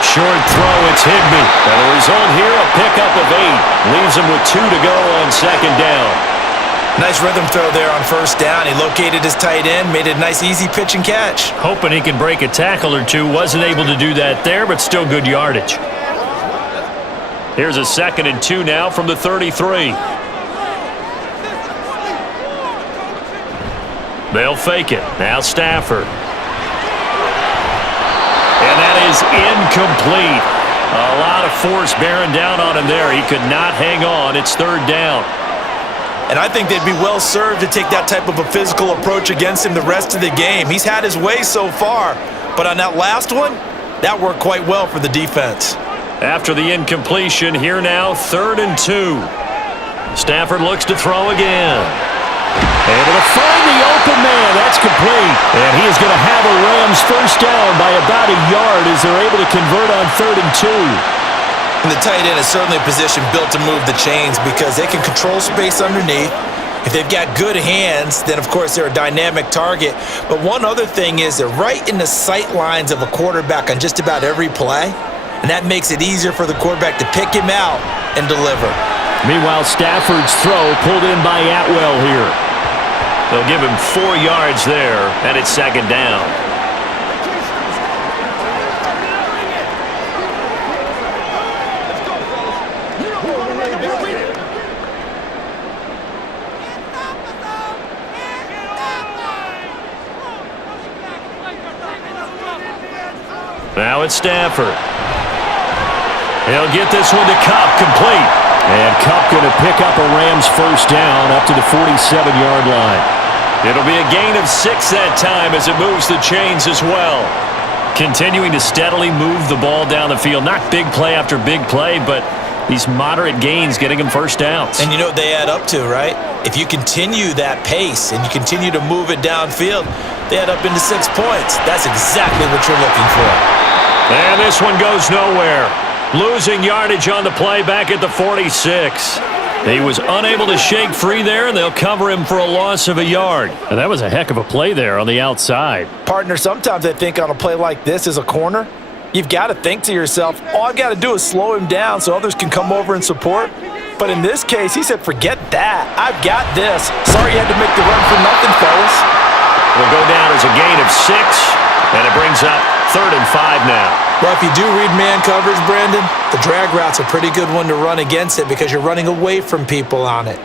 Short throw, it's Higbee. And the result here, a pickup of 8. Leaves him with 2 to go on 2nd down. Nice rhythm throw there on 1st down. He located his tight end, made it a nice easy pitch and catch. Hoping he could break a tackle or two. Wasn't able to do that there, but still good yardage. Here's a 2nd and 2 now from the 33. They'll fake it. Now Stafford. And that is incomplete. A lot of force bearing down on him there. He could not hang on. It's 3rd down. And I think they'd be well served to take that type of a physical approach against him the rest of the game. He's had his way so far, but on that last one, that worked quite well for the defense. After the incompletion, here now, 3rd and 2. Stafford looks to throw again. And it'll find the open man. That's complete. And he is going to have a Rams first down by about a yard as they're able to convert on 3rd and 2. And the tight end is certainly a position built to move the chains because they can control space underneath. If they've got good hands, then of course they're a dynamic target. But one other thing is they're right in the sight lines of a quarterback on just about every play. And that makes it easier for the quarterback to pick him out and deliver. Meanwhile, Stafford's throw pulled in by Atwell here. They'll give him 4 yards there, and it's 2nd down. Now it's Stafford. He'll get this one to Kupp, complete. And Kupp going to pick up a Rams first down up to the 47-yard line. It'll be a gain of 6 that time as it moves the chains as well. Continuing to steadily move the ball down the field. Not big play after big play, but these moderate gains getting them first downs. And you know what they add up to, right? If you continue that pace and you continue to move it downfield, they add up into 6 points. That's exactly what you're looking for. And this one goes nowhere. Losing yardage on the play back at the 46. He was unable to shake free there, and they'll cover him for a loss of a yard. And that was a heck of a play there on the outside. Partner, sometimes I think on a play like this as a corner, you've got to think to yourself, all I've got to do is slow him down so others can come over and support. But in this case, he said, forget that. I've got this. Sorry you had to make the run for nothing, fellas. Will go down as a gain of 6, and it brings up 3rd and 5 now. Well, if you do read man coverage, Brandon, the drag route's a pretty good one to run against it because you're running away from people on it.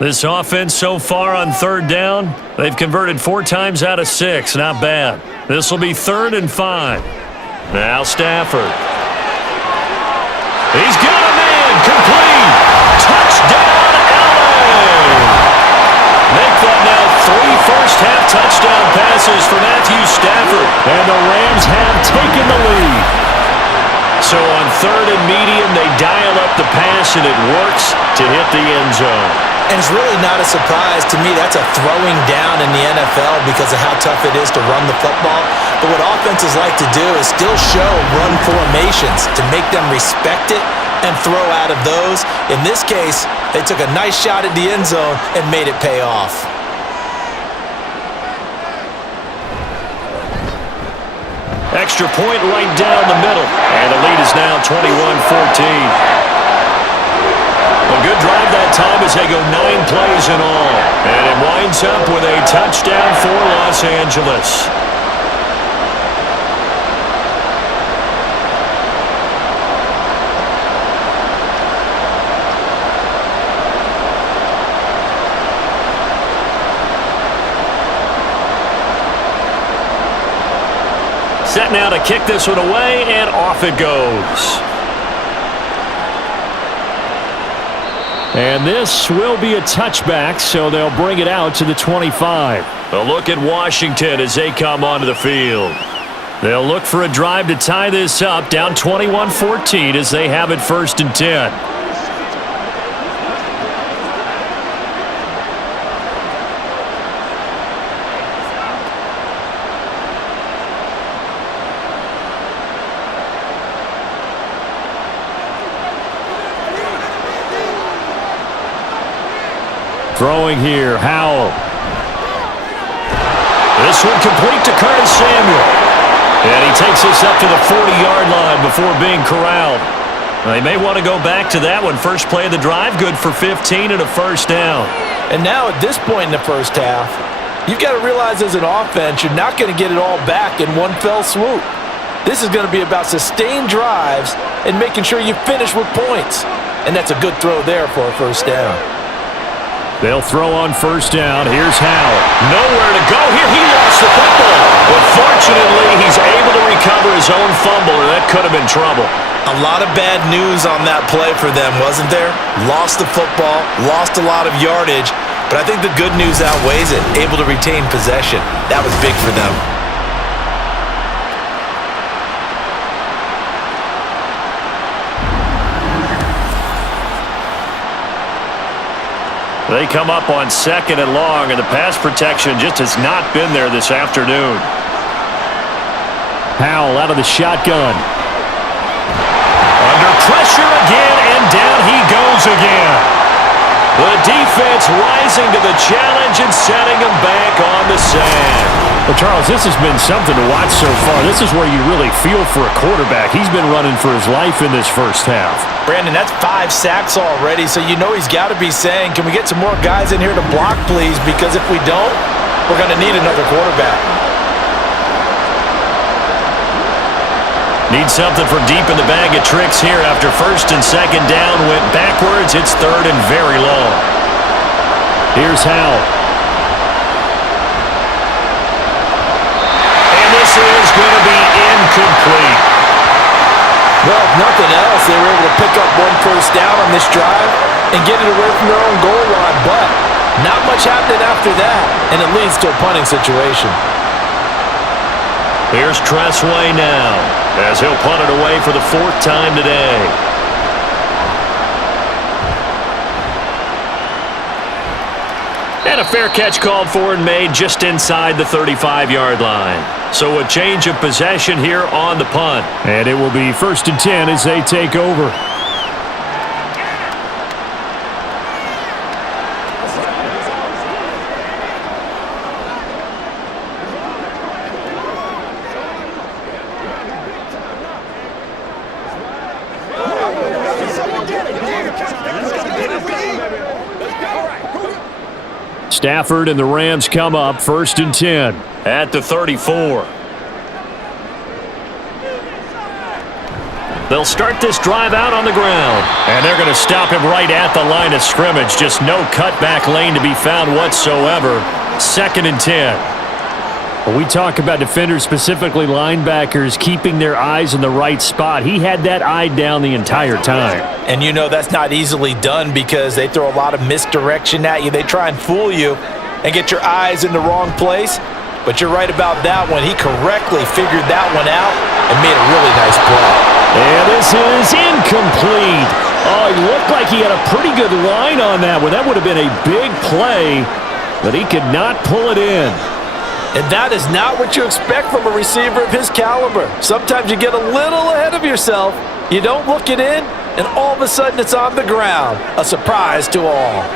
This offense so far on 3rd down, they've converted 4 times out of 6. Not bad. This will be 3rd and 5. Now Stafford. He's got a man. Complete. Touchdown, LA. Make that now 3 first-half touchdown passes for Matthew Stafford. And the Rams have taken the lead. So on 3rd and medium, they dial up the pass, and it works to hit the end zone. And it's really not a surprise to me. That's a throwing down in the NFL because of how tough it is to run the football. But what offenses like to do is still show run formations to make them respect it and throw out of those. In this case, they took a nice shot at the end zone and made it pay off. Extra point right down the middle. And the lead is now 21-14. A good drive that time as they go 9 plays in all. And it winds up with a touchdown for Los Angeles. Set now to kick this one away, and off it goes. And this will be a touchback, so they'll bring it out to the 25. A look at Washington as they come onto the field. They'll look for a drive to tie this up, down 21-14 as they have it 1st and 10. Throwing here, Howell. This one complete to Curtis Samuel. And he takes this up to the 40-yard line before being corralled. They may want to go back to that one. First play of the drive, good for 15 and a first down. And now at this point in the first half, you've got to realize as an offense, you're not going to get it all back in one fell swoop. This is going to be about sustained drives and making sure you finish with points. And that's a good throw there for a first down. They'll throw on first down. Here's Howell. Nowhere to go here. He lost the football. But fortunately, he's able to recover his own fumble, or that could have been trouble. A lot of bad news on that play for them, wasn't there? Lost the football, lost a lot of yardage, but I think the good news outweighs it. Able to retain possession. That was big for them. They come up on 2nd and long, and the pass protection just has not been there this afternoon. Powell out of the shotgun. Under pressure again, and down he goes again. The defense rising to the challenge and setting him back on the sand. Well, Charles, this has been something to watch so far. This is where you really feel for a quarterback. He's been running for his life in this first half. Brandon, that's 5 sacks already, so you know he's got to be saying, can we get some more guys in here to block, please? Because if we don't, we're going to need another quarterback. Need something for deep in the bag of tricks here after 1st and 2nd down. Went backwards. It's 3rd and very long. Here's Howell. And this is going to be incomplete. Well, if nothing else, they were able to pick up 1 first down on this drive and get it away from their own goal line. But not much happening after that, and it leads to a punting situation. Here's Tressway now, as he'll punt it away for the 4th time today. And a fair catch called for and made just inside the 35-yard line. So a change of possession here on the punt. And it will be 1st and 10 as they take over. Stafford and the Rams come up 1st and 10 at the 34. They'll start this drive out on the ground, and they're going to stop him right at the line of scrimmage. Just no cutback lane to be found whatsoever. 2nd and 10. When we talk about defenders, specifically linebackers, keeping their eyes in the right spot, he had that eye down the entire time. And you know that's not easily done because they throw a lot of misdirection at you. They try and fool you and get your eyes in the wrong place. But you're right about that one. He correctly figured that one out and made a really nice play. And this is incomplete. Oh, it looked like he had a pretty good line on that one. That would have been a big play, but he could not pull it in. And that is not what you expect from a receiver of his caliber. Sometimes you get a little ahead of yourself. You don't look it in, and all of a sudden it's on the ground. A surprise to all.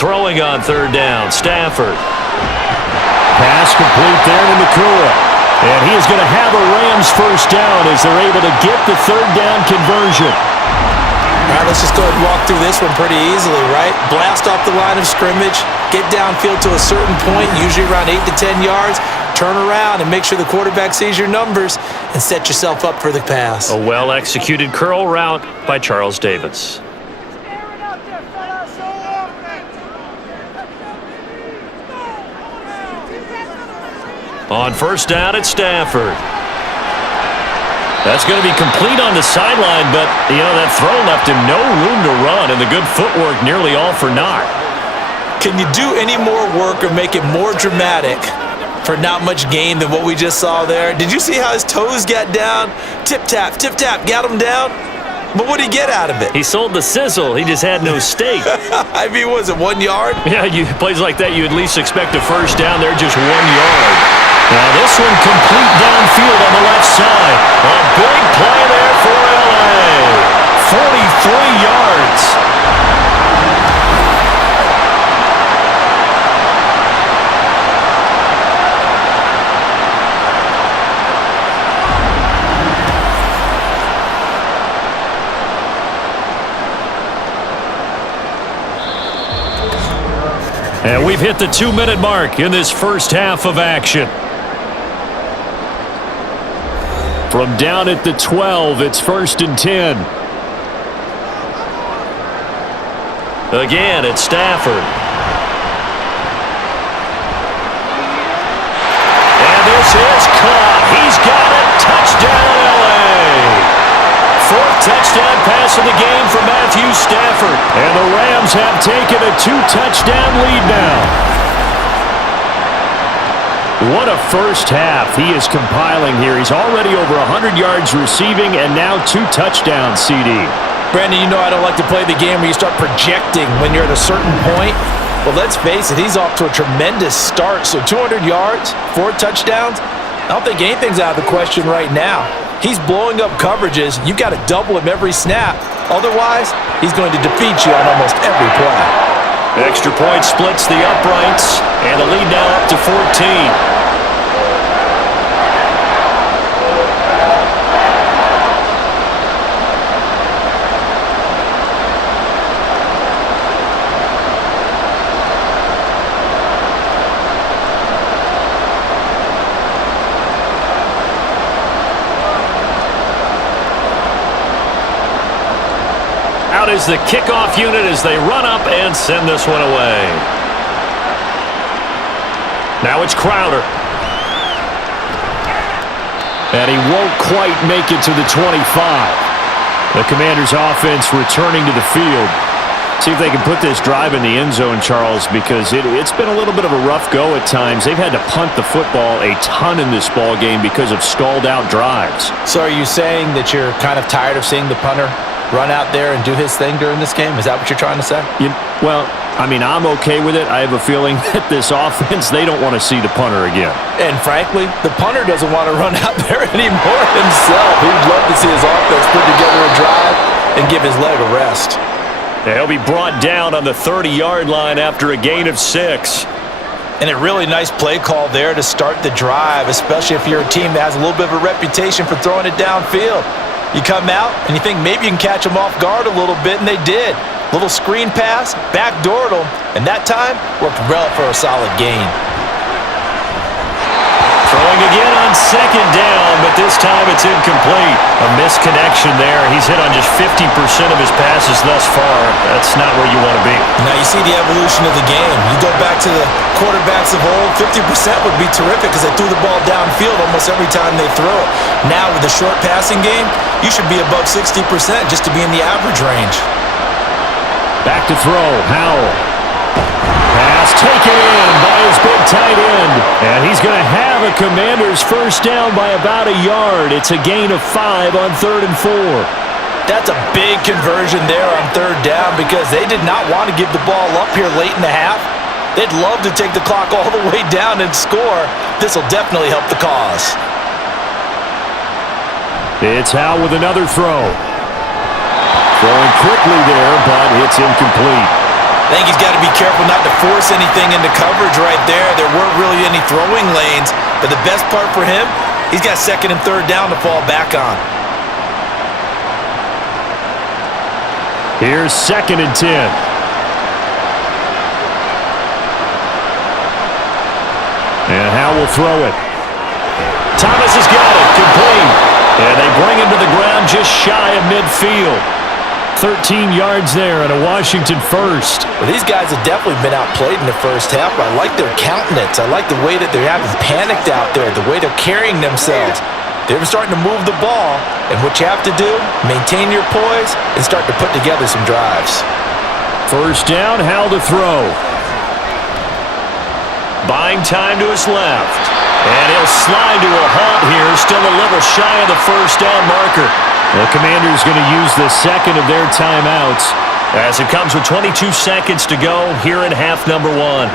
Throwing on 3rd down, Stafford. Pass complete there to Nakua. And he is going to have a Rams 1st down as they're able to get the 3rd down conversion. All right, let's just go ahead and walk through this one pretty easily, right? Blast off the line of scrimmage, get downfield to a certain point, usually around 8 to 10 yards, turn around and make sure the quarterback sees your numbers and set yourself up for the pass. A well-executed curl route by Charles Davis. On 1st down, it's Stafford. That's going to be complete on the sideline, but, that throw left him no room to run, and the good footwork nearly all for naught. Can you do any more work or make it more dramatic for not much gain than what we just saw there? Did you see how his toes got down? Tip-tap, got him down. But what did he get out of it? He sold the sizzle. He just had no steak. I mean, was it 1 yard? Yeah, plays like that, you at least expect a 1st down. They're just 1 yard. Now this one complete downfield on the left side. A big play there for L.A. 43 yards. And we've hit the 2-minute mark in this first half of action. From down at the 12, it's 1st and 10. Again, it's Stafford. And this is caught. He's got it. Touchdown, L.A. 4th touchdown pass of the game for Matthew Stafford. And the Rams have taken a 2-touchdown lead now. What a first half he is compiling here. He's already over 100 yards receiving and now 2 touchdowns, CD. Brandon, you know I don't like to play the game where you start projecting when you're at a certain point. Well, let's face it, he's off to a tremendous start. So 200 yards, 4 touchdowns, I don't think anything's out of the question right now. He's blowing up coverages. You've got to double him every snap. Otherwise, he's going to defeat you on almost every play. Extra point splits the uprights, and the lead now up to 14. Out is the kickoff unit as they run up and send this one away. Now it's Crowder. And he won't quite make it to the 25. The Commanders' offense returning to the field. See if they can put this drive in the end zone, Charles, because it's been a little bit of a rough go at times. They've had to punt the football a ton in this ball game because of stalled-out drives. So are you saying that you're kind of tired of seeing the punter run out there and do his thing during this game? Is that what you're trying to say? Well, I mean, I'm okay with it. I have a feeling that this offense, they don't want to see the punter again. And frankly, the punter doesn't want to run out there anymore himself. He'd love to see his offense put together a drive and give his leg a rest. He'll be brought down on the 30-yard line after a gain of 6. And a really nice play call there to start the drive, especially if you're a team that has a little bit of a reputation for throwing it downfield. You come out and you think maybe you can catch them off guard a little bit, and they did. Little screen pass, backdoored them, and that time worked well for a solid gain. Throwing again on second down, but this time it's incomplete. A misconnection there. He's hit on just 50% of his passes thus far. That's not where you want to be. Now you see the evolution of the game. You go back to the quarterbacks of old, 50% would be terrific because they threw the ball downfield almost every time they throw it. Now with the short passing game, you should be above 60% just to be in the average range. Back to throw, Howell. Pass taken in by his big tight end. And he's going to have a Commanders first down by about a yard. It's a gain of 5 on 3rd and 4. That's a big conversion there on 3rd down because they did not want to give the ball up here late in the half. They'd love to take the clock all the way down and score. This will definitely help the cause. It's Howell with another throw. Throwing quickly there, but it's incomplete. I think he's got to be careful not to force anything into coverage right there. There weren't really any throwing lanes, but the best part for him, he's got 2nd and 3rd down to fall back on. Here's 2nd and 10. And Howell will throw it. Thomas has got it, complete. And they bring him to the ground just shy of midfield. 13 yards there and a Washington first. Well, these guys have definitely been outplayed in the first half. I like their countenance. I like the way that they haven't panicked out there, the way they're carrying themselves. They're starting to move the ball, and what you have to do, maintain your poise and start to put together some drives. First down, Howell to throw. Buying time to his left. And he'll slide to a halt here, still a little shy of the first down marker. The Commanders going to use the 2nd of their timeouts as it comes with 22 seconds to go here in half number 1.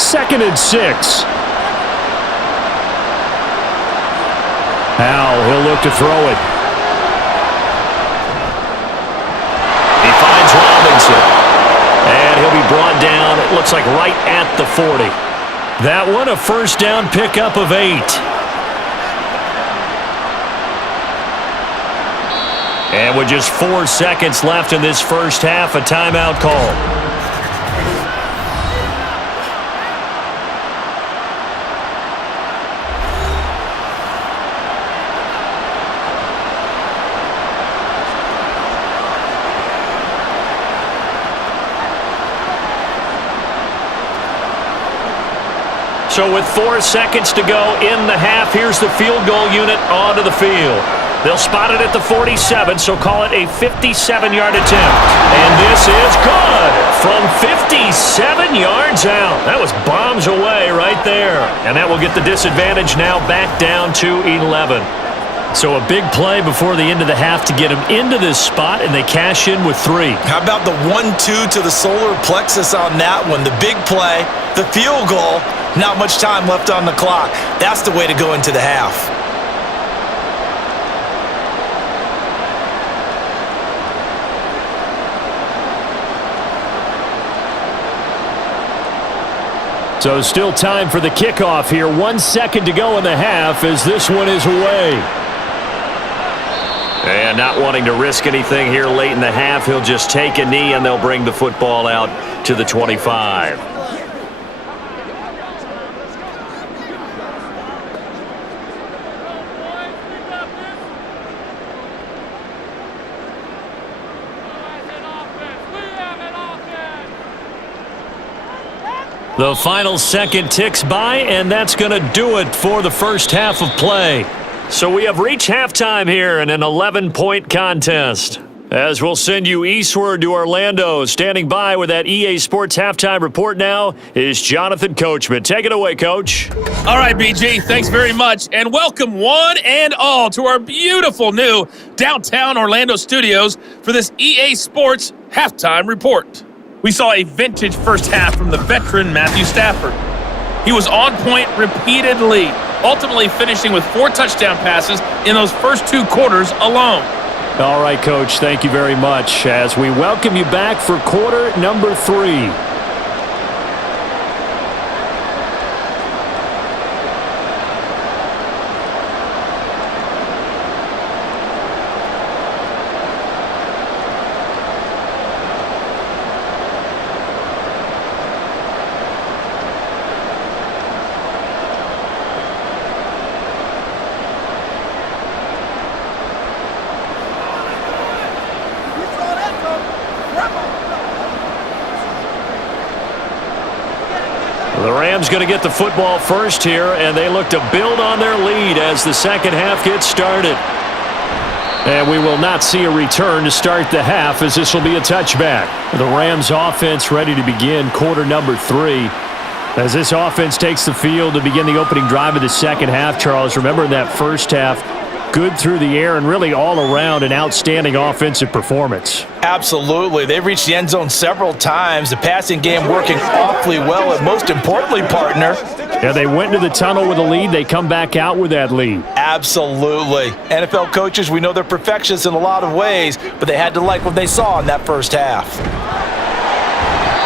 Second and 6. Howell, he'll look to throw it. He finds Robinson. And he'll be brought down, it looks like right at the 40. That one, a first down pickup of 8. And with just 4 seconds left in this first half, a timeout call. So with 4 seconds to go in the half, here's the field goal unit onto the field. They'll spot it at the 47, so call it a 57-yard attempt. And this is good from 57 yards out. That was bombs away right there. And that will get the disadvantage now back down to 11. So a big play before the end of the half to get them into this spot, and they cash in with 3. How about the 1-2 to the solar plexus on that one? The big play, the field goal, not much time left on the clock. That's the way to go into the half. So still time for the kickoff here. 1 second to go in the half as this one is away. And not wanting to risk anything here late in the half, he'll just take a knee and they'll bring the football out to the 25. The final second ticks by, and that's going to do it for the first half of play. So we have reached halftime here in an 11-point contest. As we'll send you eastward to Orlando, standing by with that EA Sports halftime report now is Jonathan Coachman. Take it away, Coach. All right, BG, thanks very much, and welcome one and all to our beautiful new downtown Orlando studios for this EA Sports halftime report. We saw a vintage first half from the veteran Matthew Stafford. He was on point repeatedly, ultimately finishing with 4 touchdown passes in those first 2 quarters alone. All right, Coach, thank you very much as we welcome you back for quarter number 3. The Rams going to get the football first here, and they look to build on their lead as the second half gets started. And we will not see a return to start the half as this will be a touchback. The Rams offense ready to begin quarter number 3. As this offense takes the field to begin the opening drive of the second half, Charles, remember in that first half, good through the air and really all around an outstanding offensive performance. Absolutely. They've reached the end zone several times. The passing game working awfully well, and most importantly, partner. Yeah, they went into the tunnel with a lead. They come back out with that lead. Absolutely. NFL coaches, we know they're perfectionists in a lot of ways, but they had to like what they saw in that first half.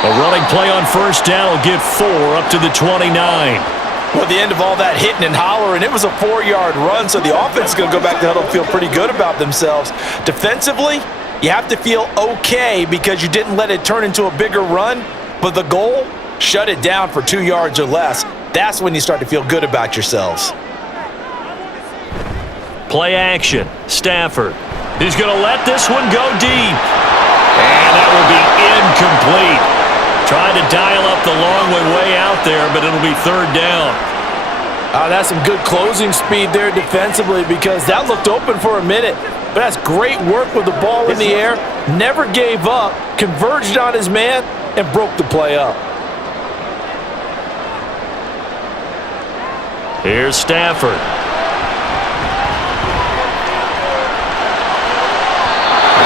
A running play on first down will get 4 up to the 29. Well, at the end of all that hitting and hollering, it was a 4-yard run, so the offense is going to go back to the huddle and feel pretty good about themselves. Defensively, you have to feel okay because you didn't let it turn into a bigger run, but the goal, shut it down for 2 yards or less. That's when you start to feel good about yourselves. Play action. Stafford. He's going to let this one go deep. And that will be incomplete. Trying to dial up the long way out there, but it'll be third down. That's some good closing speed there defensively because that looked open for a minute. But that's great work with the ball in the air. Never gave up, converged on his man, and broke the play up. Here's Stafford.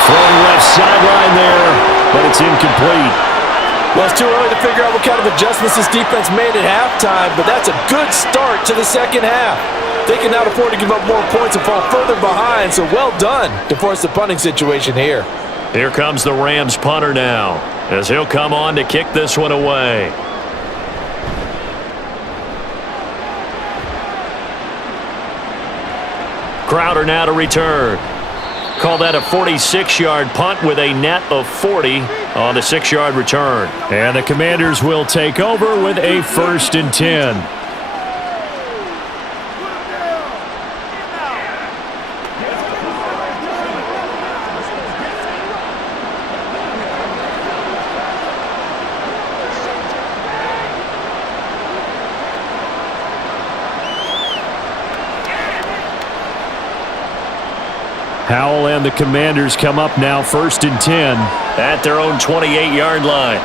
Throwing left sideline there, but it's incomplete. Well, it's too early to figure out what kind of adjustments this defense made at halftime, but that's a good start to the second half. They can now afford to give up more points and fall further behind, so well done to force the punting situation here. Here comes the Rams punter now, as he'll come on to kick this one away. Crowder now to return. Call that a 46-yard punt with a net of 40 on the 6-yard return. And the Commanders will take over with a 1st and 10. Howell and the Commanders come up now 1st and 10 at their own 28-yard line.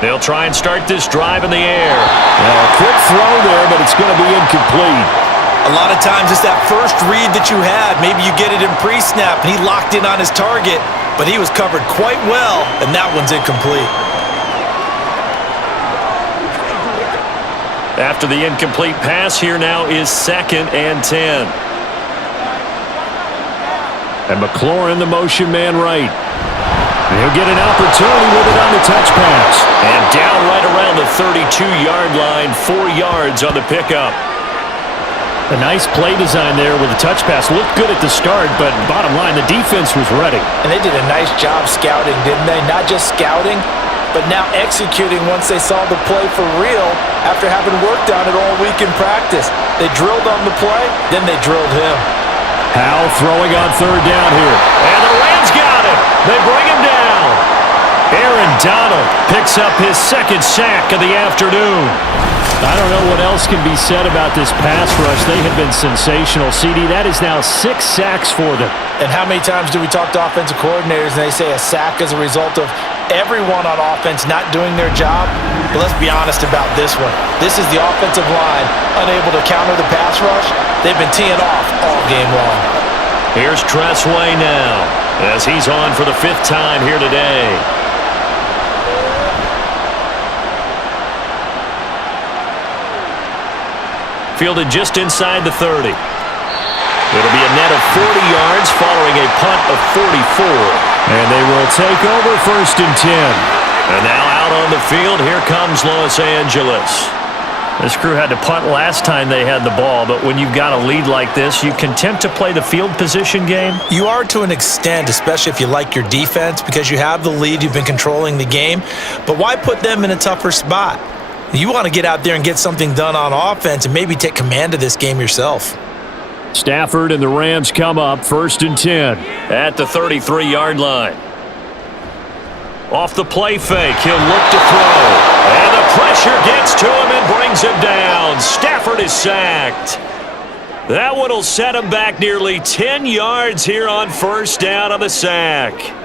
They'll try and start this drive in the air. A quick throw there, but it's going to be incomplete. A lot of times it's that first read that you had. Maybe you get it in pre-snap, and he locked in on his target, but he was covered quite well, and that one's incomplete. After the incomplete pass, here now is 2nd and 10. And McLaurin, the motion man right. He'll get an opportunity with it on the touch pass. And down right around the 32-yard line, 4 yards on the pickup. A nice play design there with the touch pass. Looked good at the start, but bottom line, the defense was ready. And they did a nice job scouting, didn't they? Not just scouting, but now executing once they saw the play for real after having worked on it all week in practice. They drilled on the play, then they drilled him. Howell throwing on 3rd down here. And the Rams got it. They bring him down. Aaron Donald picks up his 2nd sack of the afternoon. I don't know what else can be said about this pass rush. They have been sensational. CD, that is now 6 sacks for them. And how many times do we talk to offensive coordinators and they say a sack is a result of everyone on offense not doing their job? But let's be honest about this one. This is the offensive line unable to counter the pass rush. They've been teeing off all game long. Here's Tressway now as he's on for the 5th time here today. Fielded just inside the 30. It'll be a net of 40 yards following a punt of 44. And they will take over 1st and 10. And now out on the field, here comes Los Angeles. This crew had to punt last time they had the ball, but when you've got a lead like this, you content to play the field position game? You are to an extent, especially if you like your defense, because you have the lead, you've been controlling the game. But why put them in a tougher spot? You want to get out there and get something done on offense and maybe take command of this game yourself. Stafford and the Rams come up 1st and 10 at the 33-yard line. Off the play fake, he'll look to throw. And the pressure gets to him and brings him down. Stafford is sacked. That one will set him back nearly 10 yards here on 1st down on the sack.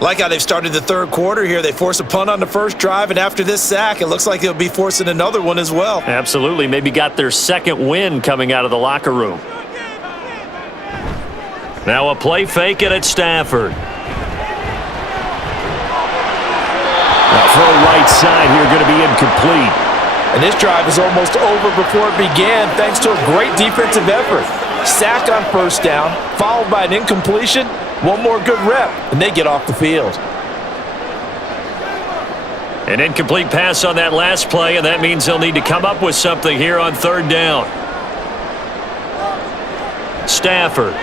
Like how they've started the 3rd quarter here. They force a punt on the 1st drive, and after this sack, it looks like they'll be forcing another one as well. Absolutely. Maybe got their 2nd win coming out of the locker room. Now a play fake it at Stafford. Throw right side here going to be incomplete. And this drive is almost over before it began thanks to a great defensive effort. Sack on 1st down, followed by an incompletion. One more good rep, and they get off the field. An incomplete pass on that last play, and that means they'll need to come up with something here on 3rd down. Stafford.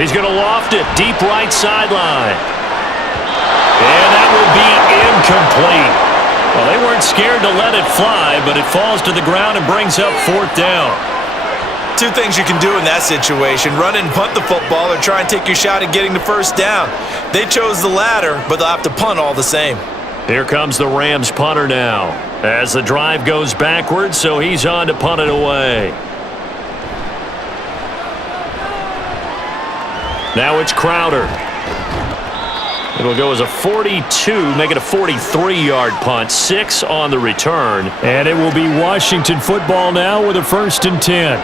He's going to loft it deep right sideline. And that will be incomplete. Well, they weren't scared to let it fly, but it falls to the ground and brings up 4th down. 2 things you can do in that situation: run and punt the football, or try and take your shot at getting the 1st down. They chose the latter, but they'll have to punt all the same. Here comes the Rams punter now as the drive goes backwards, so he's on to punt it away. Now it's Crowder. It'll go as a 42, make it a 43-yard punt, 6 on the return. And it will be Washington football now with a 1st and 10.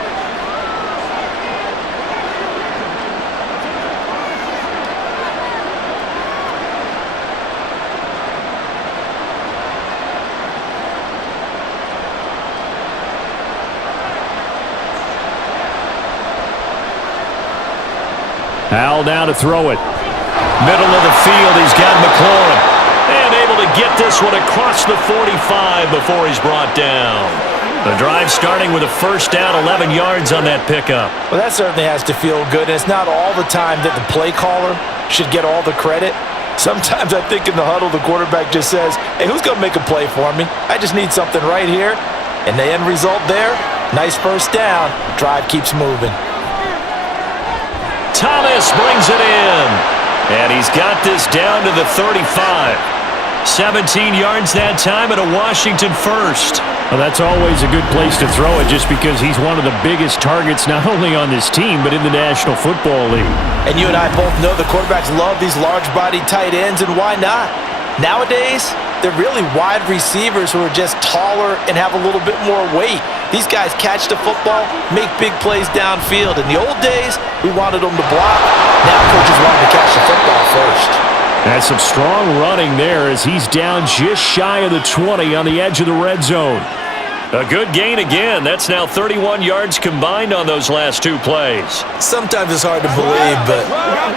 Howell down to throw it. Middle of the field, he's got McLaurin. And able to get this one across the 45 before he's brought down. The drive starting with a 1st down, 11 yards on that pickup. Well, that certainly has to feel good. And it's not all the time that the play caller should get all the credit. Sometimes I think in the huddle, the quarterback just says, hey, who's going to make a play for me? I just need something right here. And the end result there, nice 1st down. Drive keeps moving. Thomas brings it in. And he's got this down to the 35. 17 yards that time and a Washington first. Well, that's always a good place to throw it just because he's one of the biggest targets not only on this team but in the National Football League. And you and I both know the quarterbacks love these large-bodied tight ends, and why not? Nowadays, they're really wide receivers who are just taller and have a little bit more weight. These guys catch the football, make big plays downfield. In the old days, we wanted them to block. Now coaches want them to catch the football first. That's some strong running there as he's down just shy of the 20 on the edge of the red zone. A good gain again. That's now 31 yards combined on those last two plays. Sometimes it's hard to believe, but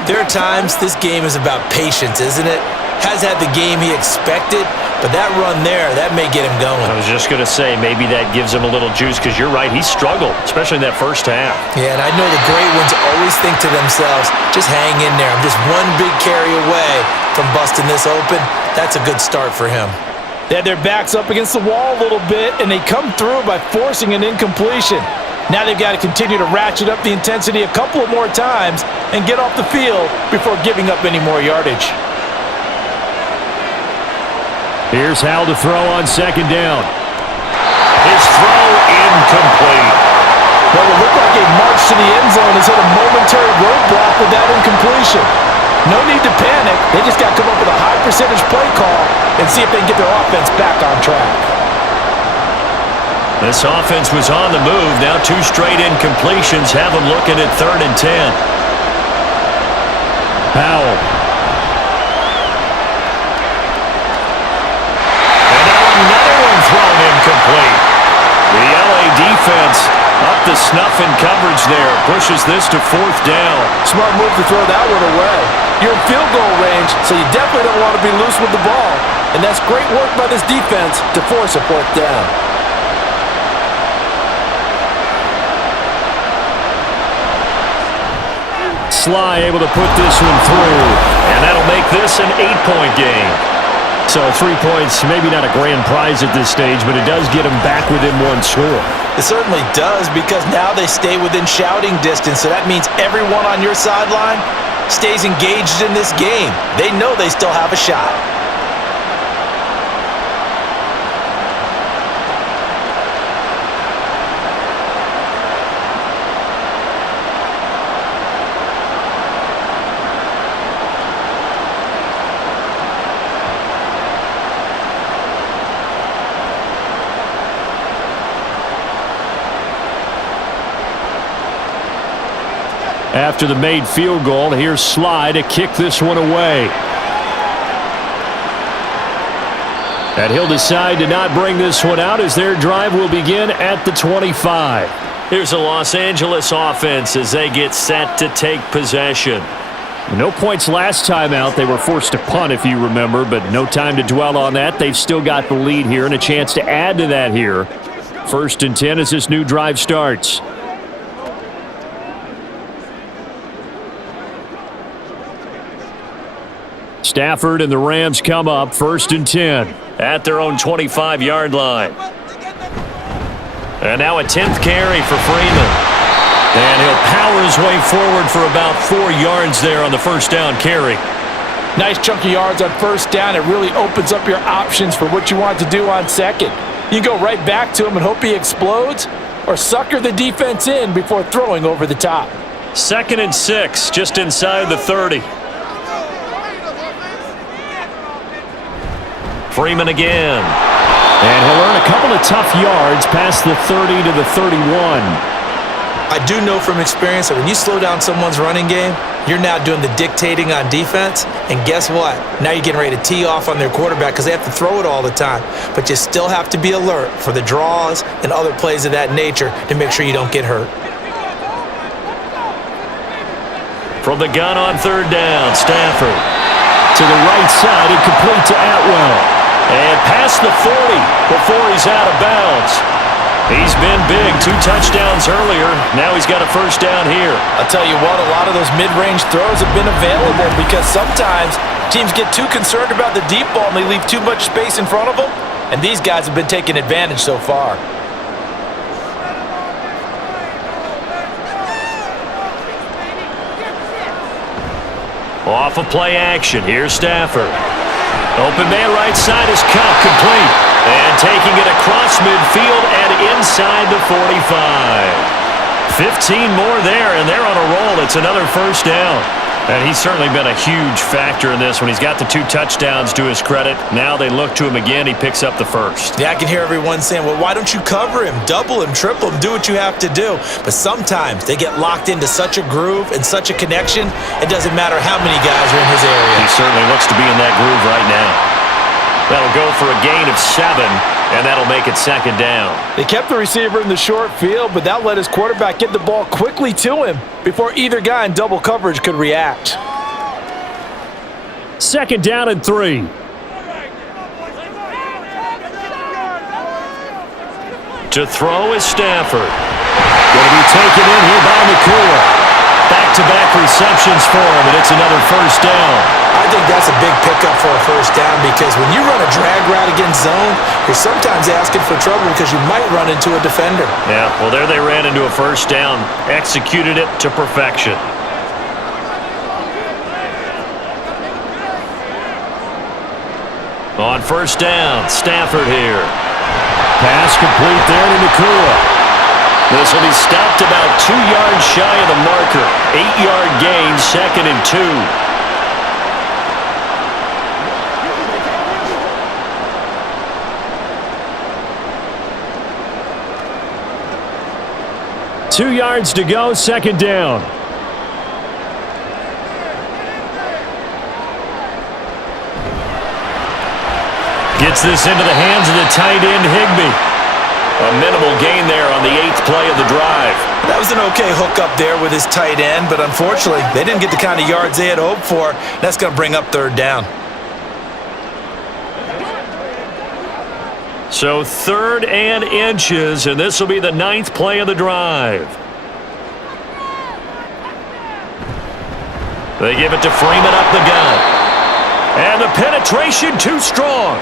there are times this game is about patience, isn't it? Has had the game he expected, but that run there, that may get him going. I was just going to say, maybe that gives him a little juice because you're right, he struggled, especially in that first half. Yeah, and I know the great ones always think to themselves, just hang in there. I'm just one big carry away from busting this open. That's a good start for him. They had their backs up against the wall a little bit, and they come through by forcing an incompletion. Now they've got to continue to ratchet up the intensity a couple of more times and get off the field before giving up any more yardage. Here's Hal to throw on second down. His throw incomplete. What will look like a march to the end zone has hit a momentary roadblock with that incompletion. No need to panic. They just got to come up with a high percentage play call and see if they can get their offense back on track. This offense was on the move. Now two straight incompletions have them looking at 3rd and 10. Powell. Thrown incomplete. The LA defense up to snuff in coverage there. Pushes this to 4th down. Smart move to throw that one away. You're in field goal range, so you definitely don't want to be loose with the ball. And that's great work by this defense to force a 4th down. Sly able to put this one through. And that'll make this an 8-point game. So 3 points, maybe not a grand prize at this stage, but it does get them back within one score. It certainly does, because now they stay within shouting distance, so that means everyone on your sideline stays engaged in this game. They know they still have a shot. After the made field goal, here's Sly to kick this one away. And he'll decide to not bring this one out as their drive will begin at the 25. Here's the Los Angeles offense as they get set to take possession. No points last time out. They were forced to punt, if you remember, but no time to dwell on that. They've still got the lead here and a chance to add to that here. 1st and 10 as this new drive starts. Stafford and the Rams come up 1st and 10 at their own 25-yard line. And now a 10th carry for Freeman. And he'll power his way forward for about 4 yards there on the 1st down carry. Nice chunk of yards on 1st down. It really opens up your options for what you want to do on 2nd. You can go right back to him and hope he explodes, or sucker the defense in before throwing over the top. 2nd and 6, just inside the 30. Freeman again. And he'll earn a couple of tough yards past the 30 to the 31. I do know from experience that when you slow down someone's running game, you're now doing the dictating on defense. And guess what? Now you're getting ready to tee off on their quarterback because they have to throw it all the time. But you still have to be alert for the draws and other plays of that nature to make sure you don't get hurt. From the gun on 3rd down, Stafford. To the right side and complete to Atwell. And past the 40 before he's out of bounds. He's been big. 2 touchdowns earlier. Now he's got a 1st down here. I'll tell you what, a lot of those mid-range throws have been available because sometimes teams get too concerned about the deep ball and they leave too much space in front of them. And these guys have been taking advantage so far. Off of play action. Here's Stafford. Open man right side is Cup, complete. And taking it across midfield and inside the 45. 15 more there, and they're on a roll. It's another first down. And he's certainly been a huge factor in this when he's got the 2 touchdowns to his credit. Now they look to him again. He picks up the first. Yeah, I can hear everyone saying, well, why don't you cover him, double him, triple him, do what you have to do. But sometimes they get locked into such a groove and such a connection, it doesn't matter how many guys are in his area. He certainly looks to be in that groove right now. That'll go for a gain of 7, and that'll make it second down. They kept the receiver in the short field, but that let his quarterback get the ball quickly to him before either guy in double coverage could react. Second down and 3. To throw is Stafford. Going to be taken in here by McCool. Back-to-back receptions for him, and it's another first down. I think that's a big pickup for a first down because when you run a drag route against zone, you're sometimes asking for trouble because you might run into a defender. Yeah, well, there they ran into a first down, executed it to perfection. On first down, Stafford here. Pass complete there to McCool. This will be stopped about 2 yards shy of the marker. 8-yard gain, second and 2. Two yards to go, second down. Gets this into the hands of the tight end, Higbee. A minimal gain there on the 8th play of the drive. That was an okay hookup there with his tight end, but unfortunately, they didn't get the kind of yards they had hoped for. That's going to bring up third down. So 3rd and inches, and this will be the 9th play of the drive. They give it to Freeman up the gut. And the penetration too strong.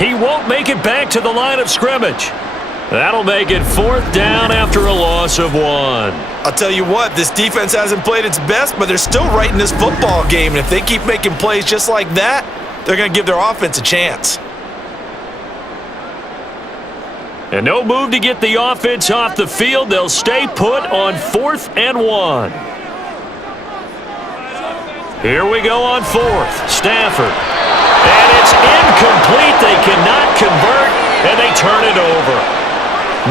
He won't make it back to the line of scrimmage. That'll make it 4th down after a loss of 1. I'll tell you what, this defense hasn't played its best, but they're still right in this football game. And if they keep making plays just like that, they're going to give their offense a chance. And no move to get the offense off the field. They'll stay put on 4th and 1. Here we go on 4th. Stafford. And it's incomplete. They cannot convert, and they turn it over.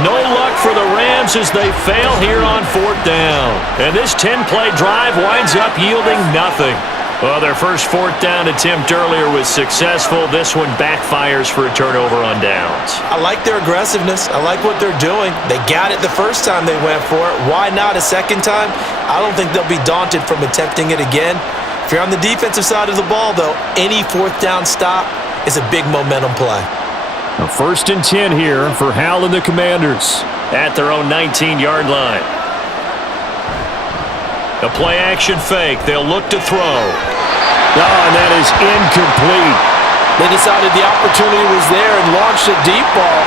No luck for the Rams as they fail here on 4th down. And this 10-play drive winds up yielding nothing. Well, their first 4th down attempt earlier was successful. This one backfires for a turnover on downs. I like their aggressiveness. I like what they're doing. They got it the first time they went for it. Why not a second time? I don't think they'll be daunted from attempting it again. If you're on the defensive side of the ball, though, any 4th down stop is a big momentum play. A 1st and 10 here for Hal and the Commanders at their own 19-yard line. A play-action fake. They'll look to throw. And that is incomplete. They decided the opportunity was there and launched a deep ball,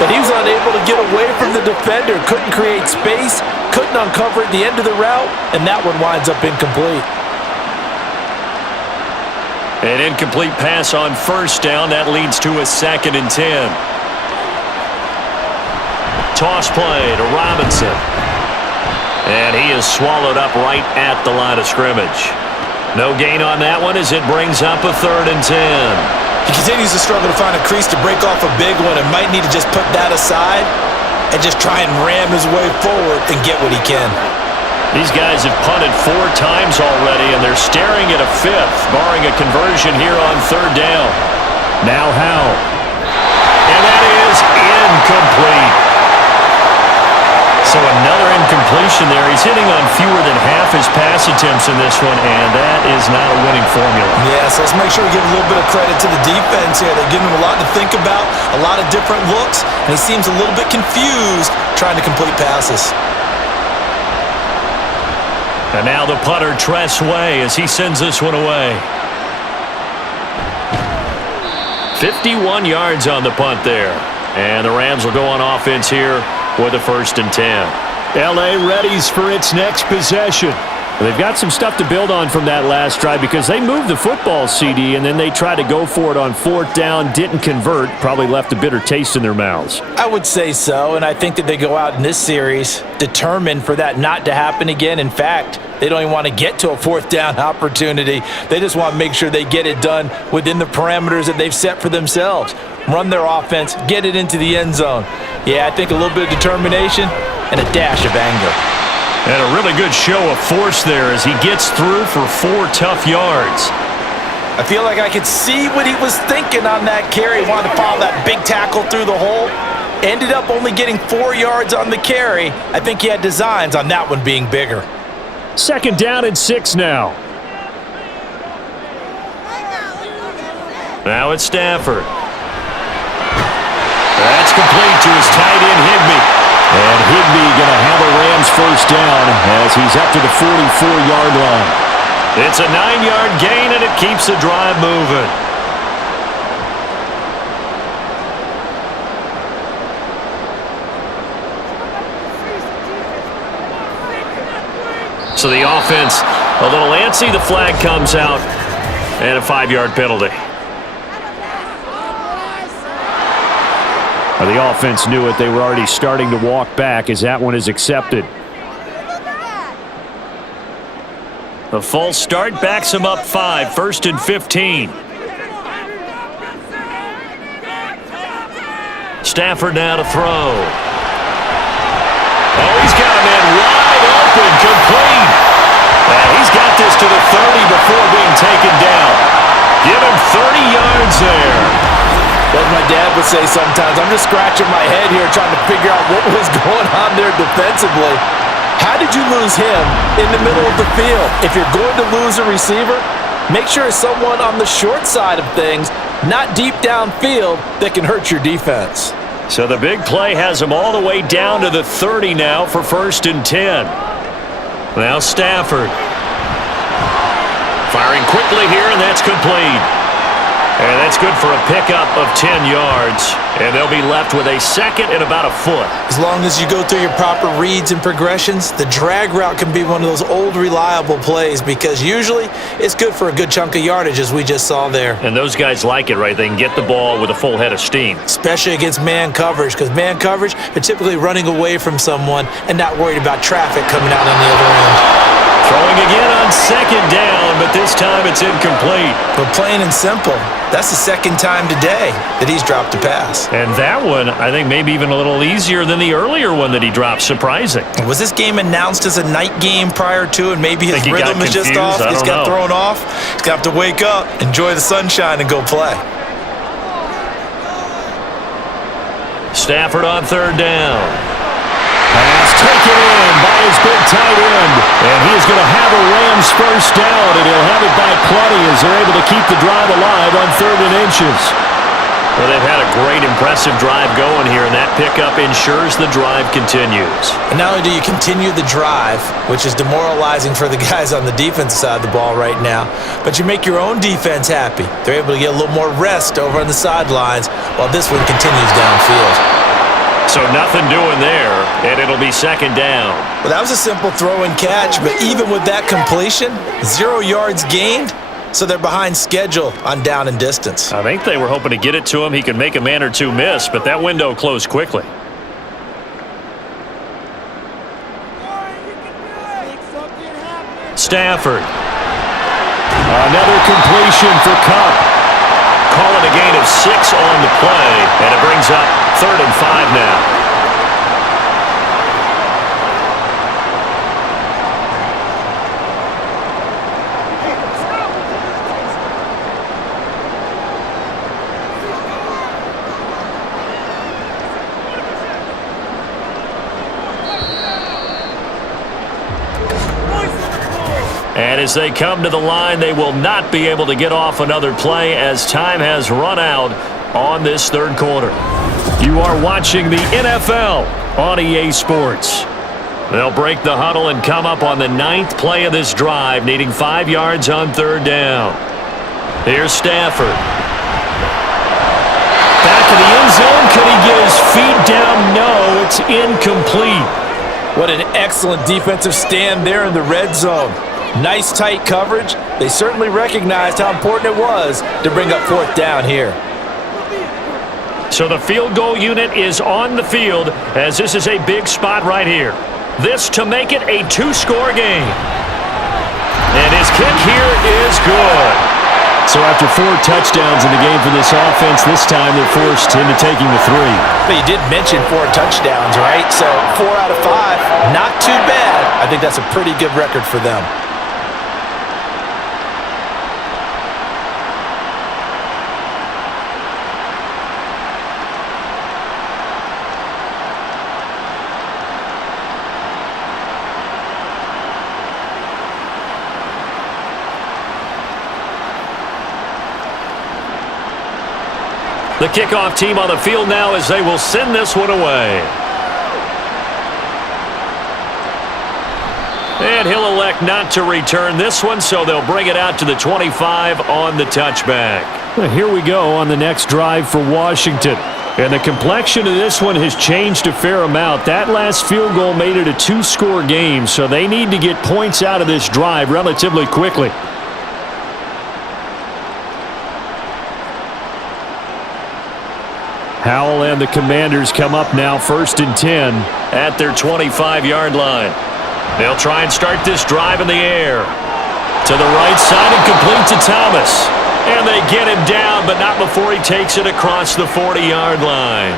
but he was unable to get away from the defender. Couldn't create space, couldn't uncover at the end of the route, and that one winds up incomplete. An incomplete pass on 1st down. That leads to a 2nd and 10. Toss play to Robinson. And he is swallowed up right at the line of scrimmage. No gain on that one as it brings up a 3rd and 10. He continues to struggle to find a crease to break off a big one and might need to just put that aside and just try and ram his way forward and get what he can. These guys have punted 4 times already, and they're staring at a 5th, barring a conversion here on 3rd down. Now Howell. And that is incomplete. So another incompletion there. He's hitting on fewer than half his pass attempts in this one, and that is not a winning formula. Yeah, so let's make sure we give a little bit of credit to the defense here. They're giving him a lot to think about, a lot of different looks, and he seems a little bit confused trying to complete passes. And now the punter, Tress Way, as he sends this one away. 51 yards on the punt there. And the Rams will go on offense here with a 1st and 10. L.A. readies for its next possession. They've got some stuff to build on from that last drive because they moved the football, CD, and then they tried to go for it on fourth down, didn't convert, probably left a bitter taste in their mouths. I would say so, and I think that they go out in this series determined for that not to happen again. In fact, they don't even want to get to a fourth down opportunity. They just want to make sure they get it done within the parameters that they've set for themselves. Run their offense, get it into the end zone. Yeah, I think a little bit of determination and a dash of anger. And a really good show of force there as he gets through for 4 tough yards. I feel like I could see what he was thinking on that carry. He wanted to follow that big tackle through the hole. Ended up only getting 4 yards on the carry. I think he had designs on that one being bigger. 2nd down and 6 now. Now it's Stafford. That's complete to his tight end, Higbee. And Higbee going to have a Rams first down as he's up to the 44-yard line. It's a 9-yard gain, and it keeps the drive moving. So the offense a little antsy. The flag comes out, and a 5-yard penalty. The offense knew it. They were already starting to walk back as that one is accepted. The false start backs him up 5, 1st and 15. Stafford now to throw. Oh, he's got a man wide open, complete. And he's got this to the 30 before being taken down. Give him 30 yards there. As my dad would say sometimes, I'm just scratching my head here trying to figure out what was going on there defensively. How did you lose him in the middle of the field? If you're going to lose a receiver, make sure it's someone on the short side of things, not deep downfield, that can hurt your defense. So the big play has him all the way down to the 30 now for 1st and 10. Now Stafford. Firing quickly here, and that's complete. And that's good for a pickup of 10 yards. And they'll be left with a 2nd and about a foot. As long as you go through your proper reads and progressions, the drag route can be one of those old reliable plays because usually it's good for a good chunk of yardage as we just saw there. And those guys like it, right? They can get the ball with a full head of steam. Especially against man coverage because man coverage, they're typically running away from someone and not worried about traffic coming out on the other end. Throwing again on 2nd down, but this time it's incomplete. But plain and simple, that's the 2nd time today that he's dropped a pass. And that one, I think, maybe even a little easier than the earlier one that he dropped. Surprising. Was this game announced as a night game prior to, and maybe his rhythm is just off? He's got thrown off. He's got to wake up, enjoy the sunshine, and go play. Stafford on 3rd down. Pass taken in by his big tight end. And he is going to have a Rams first down, and he'll have it by plenty as they're able to keep the drive alive on 3rd and inches. Well, they've had a great, impressive drive going here, and that pickup ensures the drive continues. And not only do you continue the drive, which is demoralizing for the guys on the defensive side of the ball right now, but you make your own defense happy. They're able to get a little more rest over on the sidelines while this one continues downfield. So nothing doing there, and it'll be 2nd down. Well, that was a simple throw and catch, but even with that completion, 0 yards gained, so they're behind schedule on down and distance. I think they were hoping to get it to him. He could make a man or two miss, but that window closed quickly. Stafford. Another completion for Kupp. Call it a gain of 6 on the play, and it brings up 3rd and 5 now. And as they come to the line, they will not be able to get off another play as time has run out on this 3rd quarter. You are watching the NFL on EA Sports. They'll break the huddle and come up on the 9th play of this drive, needing 5 yards on 3rd down. Here's Stafford. Back in the end zone. Could he get his feet down? No, it's incomplete. What an excellent defensive stand there in the red zone. Nice tight coverage. They certainly recognized how important it was to bring up fourth down here. So the field goal unit is on the field as this is a big spot right here. This to make it a two-score game. And his kick here is good. So after 4 touchdowns in the game for this offense, this time they're forced into taking the 3. But you did mention 4 touchdowns, right? So 4 out of 5, not too bad. I think that's a pretty good record for them. The kickoff team on the field now as they will send this one away. And he'll elect not to return this one, so they'll bring it out to the 25 on the touchback. Well, here we go on the next drive for Washington. And the complexion of this one has changed a fair amount. That last field goal made it a 2-score game, so they need to get points out of this drive relatively quickly. Howell and the Commanders come up now 1st and 10 at their 25-yard line. They'll try and start this drive in the air. To the right side and complete to Thomas. And they get him down, but not before he takes it across the 40-yard line.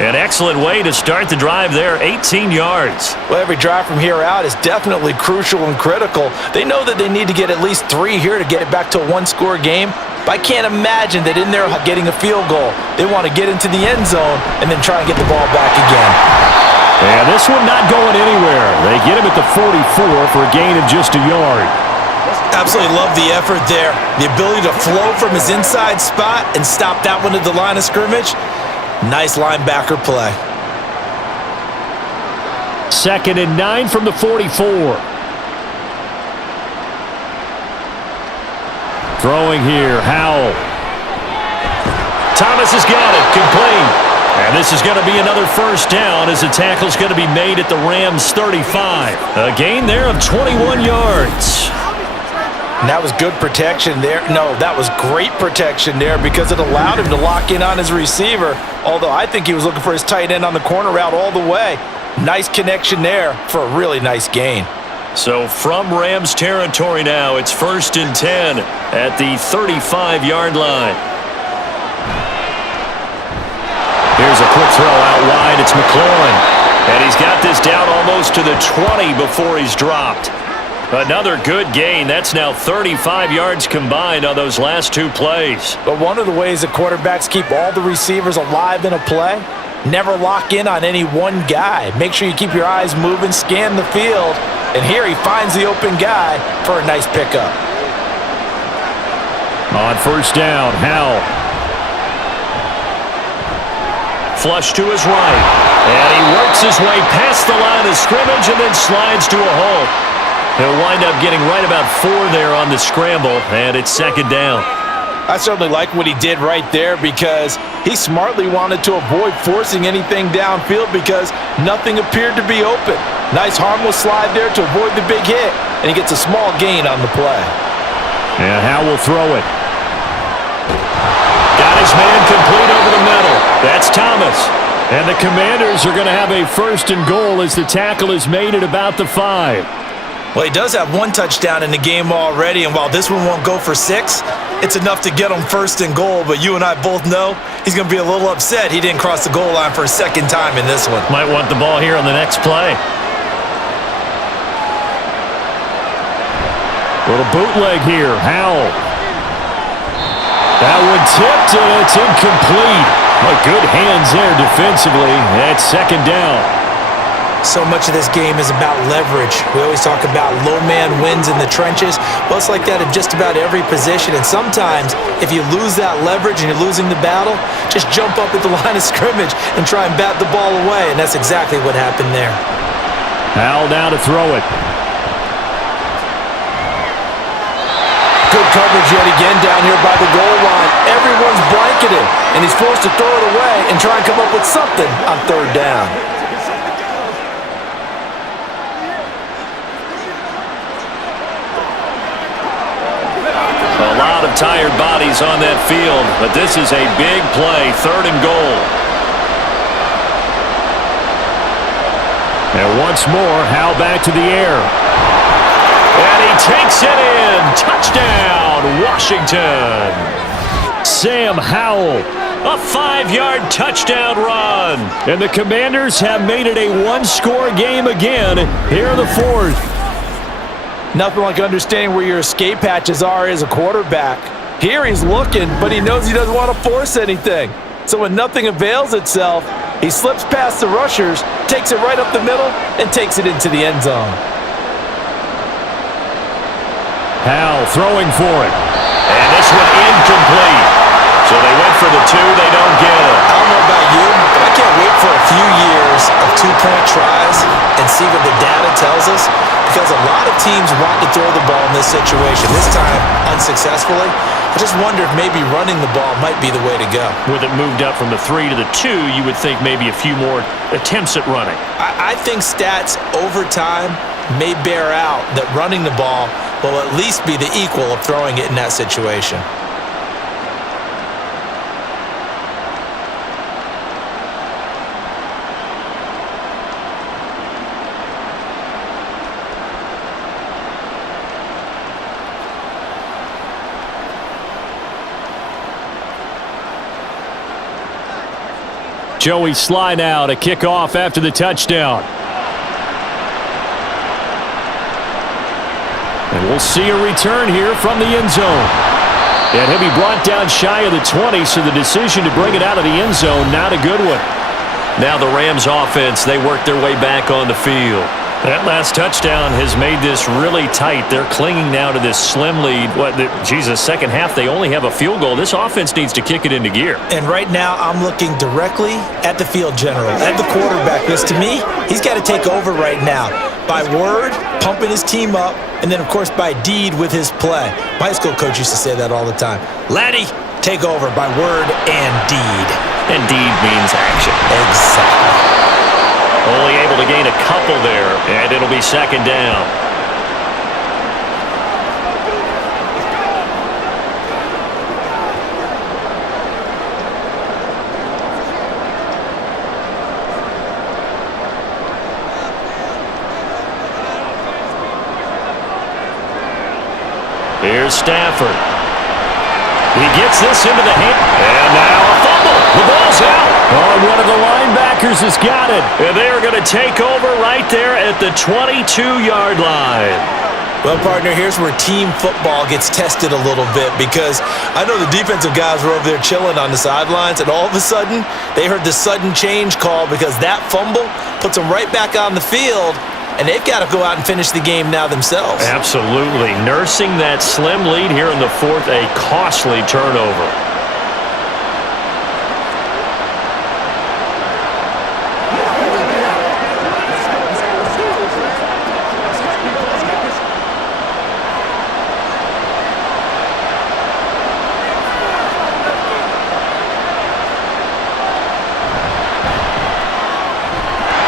An excellent way to start the drive there, 18 yards. Well, every drive from here out is definitely crucial and critical. They know that they need to get at least 3 here to get it back to a 1-score game. But I can't imagine that in there getting a field goal, they want to get into the end zone and then try and get the ball back again. And this one not going anywhere. They get him at the 44 for a gain of just a yard. Absolutely love the effort there. The ability to flow from his inside spot and stop that one at the line of scrimmage. Nice linebacker play. 2nd and 9 from the 44. Throwing here, Howell. Thomas has got it, complete. And this is going to be another first down as the tackle's going to be made at the Rams' 35. A gain there of 21 yards. And that was good protection there. No, that was great protection there because it allowed him to lock in on his receiver, although I think he was looking for his tight end on the corner route all the way. Nice connection there for a really nice gain. So from Rams territory now, it's 1st and 10 at the 35-yard line. Here's a quick throw out wide. It's McLaurin. And he's got this down almost to the 20 before he's dropped. Another good gain. That's now 35 yards combined on those last 2 plays. But one of the ways that quarterbacks keep all the receivers alive in a play, never lock in on any one guy. Make sure you keep your eyes moving, scan the field. And here he finds the open guy for a nice pickup. On 1st down, Howell. Flush to his right. And he works his way past the line of scrimmage and then slides to a halt. He'll wind up getting right about 4 there on the scramble, and it's 2nd down. I certainly like what he did right there because he smartly wanted to avoid forcing anything downfield because nothing appeared to be open. Nice harmless slide there to avoid the big hit, and he gets a small gain on the play. And Howell will throw it. Got his man complete over the middle. That's Thomas. And the Commanders are going to have a 1st and goal as the tackle is made at about the 5. Well, he does have 1 touchdown in the game already, and while this one won't go for 6, it's enough to get him 1st and goal. But you and I both know he's going to be a little upset he didn't cross the goal line for a 2nd time in this one. Might want the ball here on the next play. Little bootleg here, Howell. That one tipped, and it's incomplete. Well, good hands there defensively. That's 2nd down. So much of this game is about leverage. We always talk about low man wins in the trenches. Well, it's like that in just about every position. And sometimes, if you lose that leverage and you're losing the battle, just jump up at the line of scrimmage and try and bat the ball away. And that's exactly what happened there. Howell down to throw it. Good coverage yet again down here by the goal line. Everyone's blanketed, and he's forced to throw it away and try and come up with something on 3rd down. Well, he does have 1 touchdown in the game already, and while this one won't go for 6, it's enough to get him 1st and goal. But you and I both know he's going to be a little upset he didn't cross the goal line for a 2nd time in this one. Might want the ball here on the next play. Little bootleg here, Howell. That one tipped, and it's incomplete. lot of tired bodies on that field, but this is a big play, 3rd and goal. And once more, Howell back to the air. And he takes it in. Touchdown, Washington. Sam Howell, a 5-yard touchdown run. And the Commanders have made it a one-score game again here in the 4th. Nothing like understanding where your escape hatches are as a quarterback. Here he's looking, but he knows he doesn't want to force anything. So when nothing avails itself, he slips past the rushers, takes it right up the middle, and takes it into the end zone. Howell throwing for it. And this one incomplete. So they went for the 2, they don't get it. I don't know about you, but I can't wait for a few years of 2-point tries and see what the data tells us, because a lot of teams want to throw the ball in this situation, this time unsuccessfully. I just wonder if maybe running the ball might be the way to go. With it moved up from the 3 to the 2, you would think maybe a few more attempts at running. I think stats over time may bear out that running the ball will at least be the equal of throwing it in that situation. Joey Sly now to kick off after the touchdown. And we'll see a return here from the end zone. And he'll be brought down shy of the 20, so the decision to bring it out of the end zone, not a good one. Now the Rams offense, they work their way back on the field. That last touchdown has made this really tight. They're clinging now to this slim lead. Second half, they only have a field goal. This offense needs to kick it into gear. And right now, I'm looking directly at the field general, at the quarterback. Because to me, he's got to take over right now. By word, pumping his team up, and then, of course, by deed with his play. My high school coach used to say that all the time. Laddie, take over by word and deed. And deed means action. Exactly. Only able to gain a couple there, and it'll be 2nd down. Here's Stafford. He gets this into the hand. And now a fumble. The ball's out. Oh, one of the linebackers has got it. And they are going to take over right there at the 22-yard line. Well, partner, here's where team football gets tested a little bit, because I know the defensive guys were over there chilling on the sidelines, and all of a sudden, they heard the sudden change call because that fumble puts them right back on the field, and they've got to go out and finish the game now themselves. Absolutely. Nursing that slim lead here in the 4th, a costly turnover.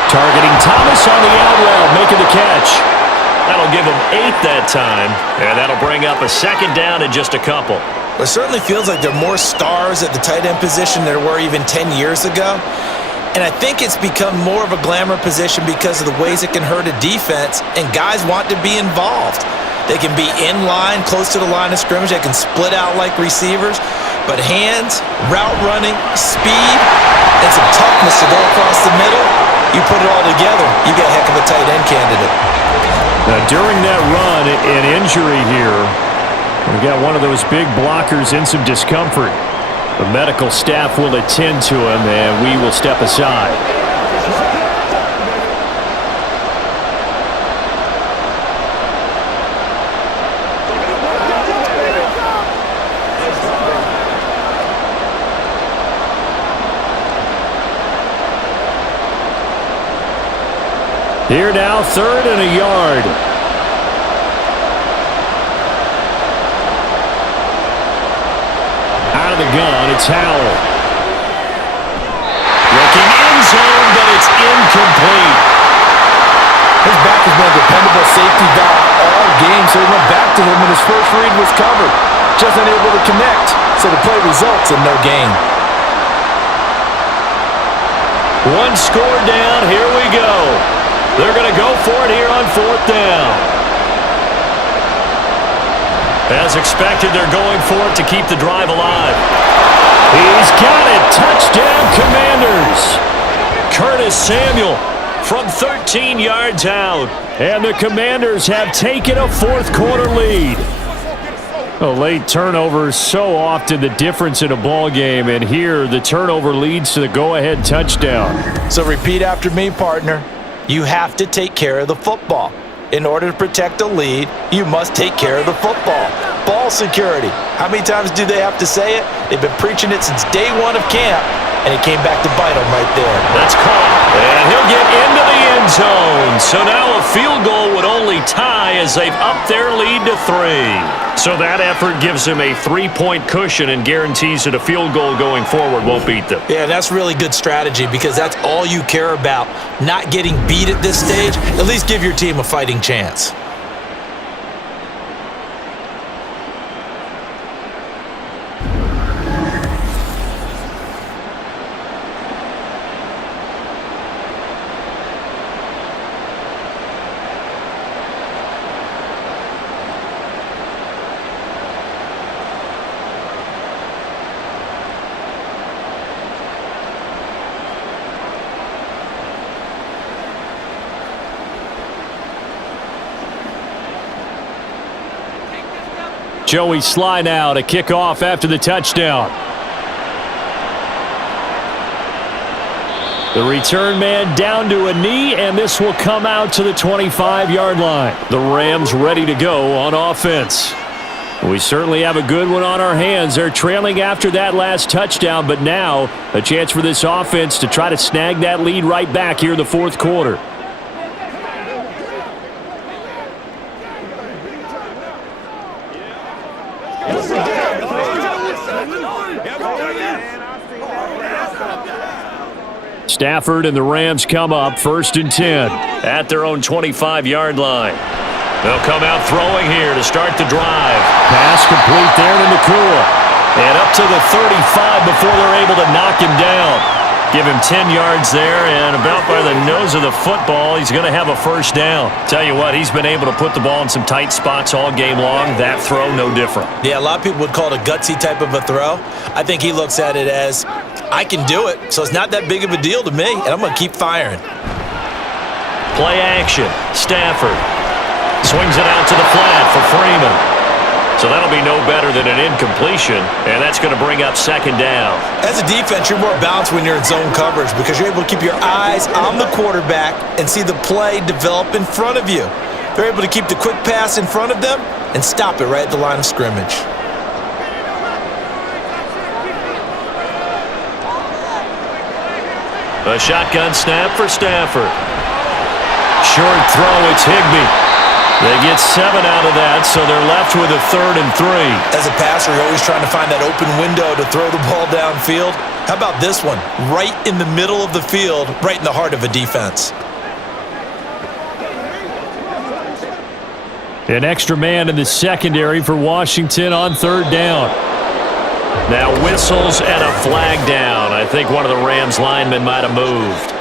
Targeting Thomas on the out route, making the catch. That'll give him 8 that time, and that'll bring up a 2nd down in just a couple. It certainly feels like there are more stars at the tight end position than there were even 10 years ago. And I think it's become more of a glamour position because of the ways it can hurt a defense, and guys want to be involved. They can be in line, close to the line of scrimmage. They can split out like receivers. But hands, route running, speed, and some toughness to go across the middle, you put it all together, you got a heck of a tight end candidate. Now, during that run, an injury here. We've got one of those big blockers in some discomfort. The medical staff will attend to him, and we will step aside. Here now, 3rd and a yard. Out of the gun, it's Howell. Looking end zone, but it's incomplete. His back has been a dependable safety valve all game, so he went back to him, and his first read was covered. just unable to connect, so the play results in no gain. One score down, here we go. They're going to go for it here on 4th down. As expected, they're going for it to keep the drive alive. He's got it. Touchdown, Commanders. Curtis Samuel from 13 yards out. And the Commanders have taken a 4th quarter lead. A late turnover is so often the difference in a ball game, and here the turnover leads to the go-ahead touchdown. So repeat after me, partner. You have to take care of the football. In order to protect a lead, you must take care of the football. Ball security. How many times do they have to say it? They've been preaching it since day one of camp, and it came back to bite them right there. That's caught, and he'll get into the end zone. So now a field goal would only tie as they've upped their lead to 3. So that effort gives them a 3-point cushion and guarantees that a field goal going forward won't beat them. Yeah, that's really good strategy because that's all you care about. Not getting beat at this stage. At least give your team a fighting chance. Joey Sly now to kick off after the touchdown. The return man down to a knee, and this will come out to the 25-yard line. The Rams ready to go on offense. We certainly have a good one on our hands. They're trailing after that last touchdown, but now a chance for this offense to try to snag that lead right back here in the 4th quarter. Stafford and the Rams come up 1st and 10 at their own 25-yard line. They'll come out throwing here to start the drive. Pass complete there to Nakua. And up to the 35 before they're able to knock him down. Give him 10 yards there, and about by the nose of the football, he's going to have a 1st down. Tell you what, he's been able to put the ball in some tight spots all game long. That throw, no different. Yeah, a lot of people would call it a gutsy type of a throw. I think he looks at it as, I can do it, so it's not that big of a deal to me, and I'm going to keep firing. Play action. Stafford swings it out to the flat for Freeman. So that'll be no better than an incompletion, and that's going to bring up 2nd down. As a defense, you're more balanced when you're in zone coverage because you're able to keep your eyes on the quarterback and see the play develop in front of you. They're able to keep the quick pass in front of them and stop it right at the line of scrimmage. A shotgun snap for Stafford. Short throw, it's Higbee. They get 7 out of that, so they're left with a 3rd and 3. As a passer, you're always trying to find that open window to throw the ball downfield. How about this one? Right in the middle of the field, right in the heart of a defense. An extra man in the secondary for Washington on 3rd down. Now whistles and a flag down. I think one of the Rams linemen might have moved.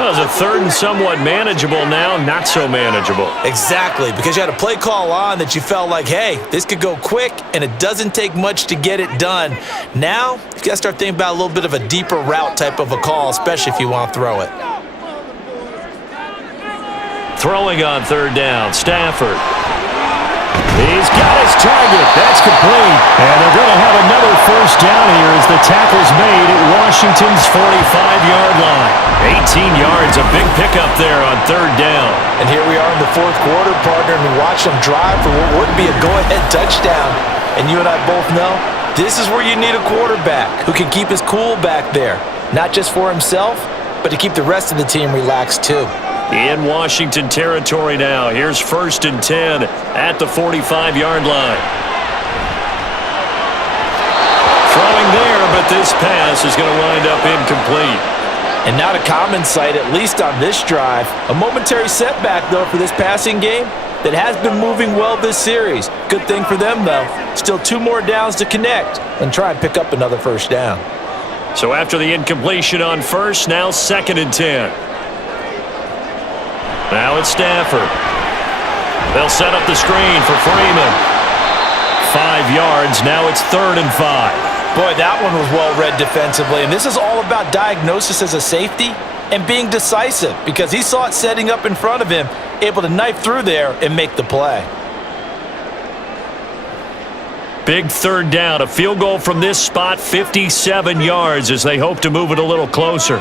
That was a 3rd and somewhat manageable, now not so manageable. Exactly, because you had a play call on that you felt like, hey, this could go quick, and it doesn't take much to get it done. Now, you got to start thinking about a little bit of a deeper route type of a call, especially if you want to throw it. Throwing on 3rd down, Stafford. He's got his target. That's complete. And they're going to have another 1st down here as the tackle's made at Washington's 45-yard line. 18 yards, a big pickup there on 3rd down. And here we are in the 4th quarter, partner, and we watch them drive for what would be a go-ahead touchdown. And you and I both know this is where you need a quarterback who can keep his cool back there, not just for himself, but to keep the rest of the team relaxed too. In Washington territory now. Here's 1st and 10 at the 45-yard line. Throwing there, but this pass is going to wind up incomplete. And not a common sight, at least on this drive. A momentary setback, though, for this passing game. that has been moving well this series. Good thing for them, though. Still 2 more downs to connect and try and pick up another first down. So after the incompletion on first, now 2nd and 10. Now it's Stafford. They'll set up the screen for Freeman. 5 yards. Now it's 3rd and 5. Boy, that one was well read defensively, and this is all about diagnosis as a safety and being decisive because he saw it setting up in front of him, able to knife through there and make the play. Big 3rd down, a field goal from this spot, 57 yards as they hope to move it a little closer.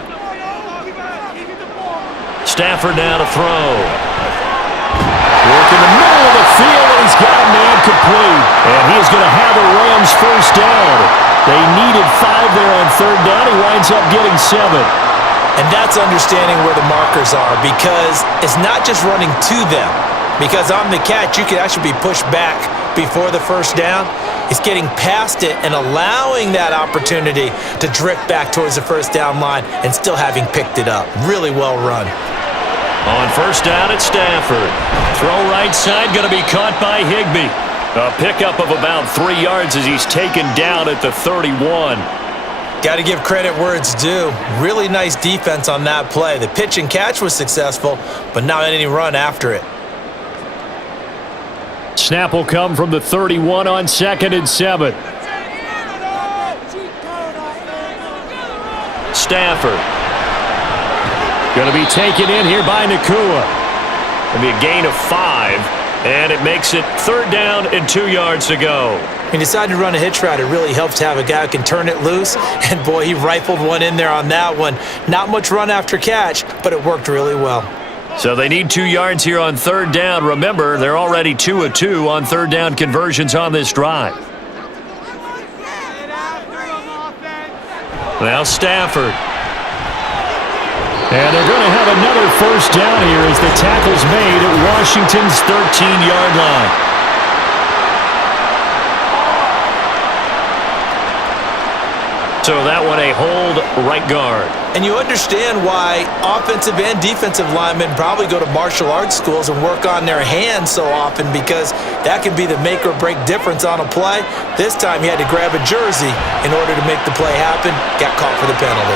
Stafford now to throw. Work in the middle of the field, and he's got a man complete. And he is going to have a Rams first down. They needed 5 there on 3rd down. He winds up getting 7. And that's understanding where the markers are because it's not just running to them. Because on the catch, you could actually be pushed back before the first down. It's getting past it and allowing that opportunity to drift back towards the first down line and still having picked it up. Really well run. On first down at Stafford. Throw right side, going to be caught by Higbee. A pickup of about 3 yards as he's taken down at the 31. Got to give credit where it's due. Really nice defense on that play. The pitch and catch was successful, but not any run after it. Snap will come from the 31 on 2nd and 7. Stafford. Going to be taken in here by Nakua. Going to be a gain of 5, and it makes it 3rd down and 2 yards to go. He decided to run a hitch route. It really helps to have a guy who can turn it loose, and boy, he rifled one in there on that one. Not much run after catch, but it worked really well. So they need 2 yards here on 3rd down. Remember, they're already 2 of 2 on 3rd down conversions on this drive. Now Stafford. And they're going to have another first down here as the tackle's made at Washington's 13-yard line. So that one a hold right guard. And you understand why offensive and defensive linemen probably go to martial arts schools and work on their hands so often because that can be the make or break difference on a play. This time he had to grab a jersey in order to make the play happen. Got caught for the penalty.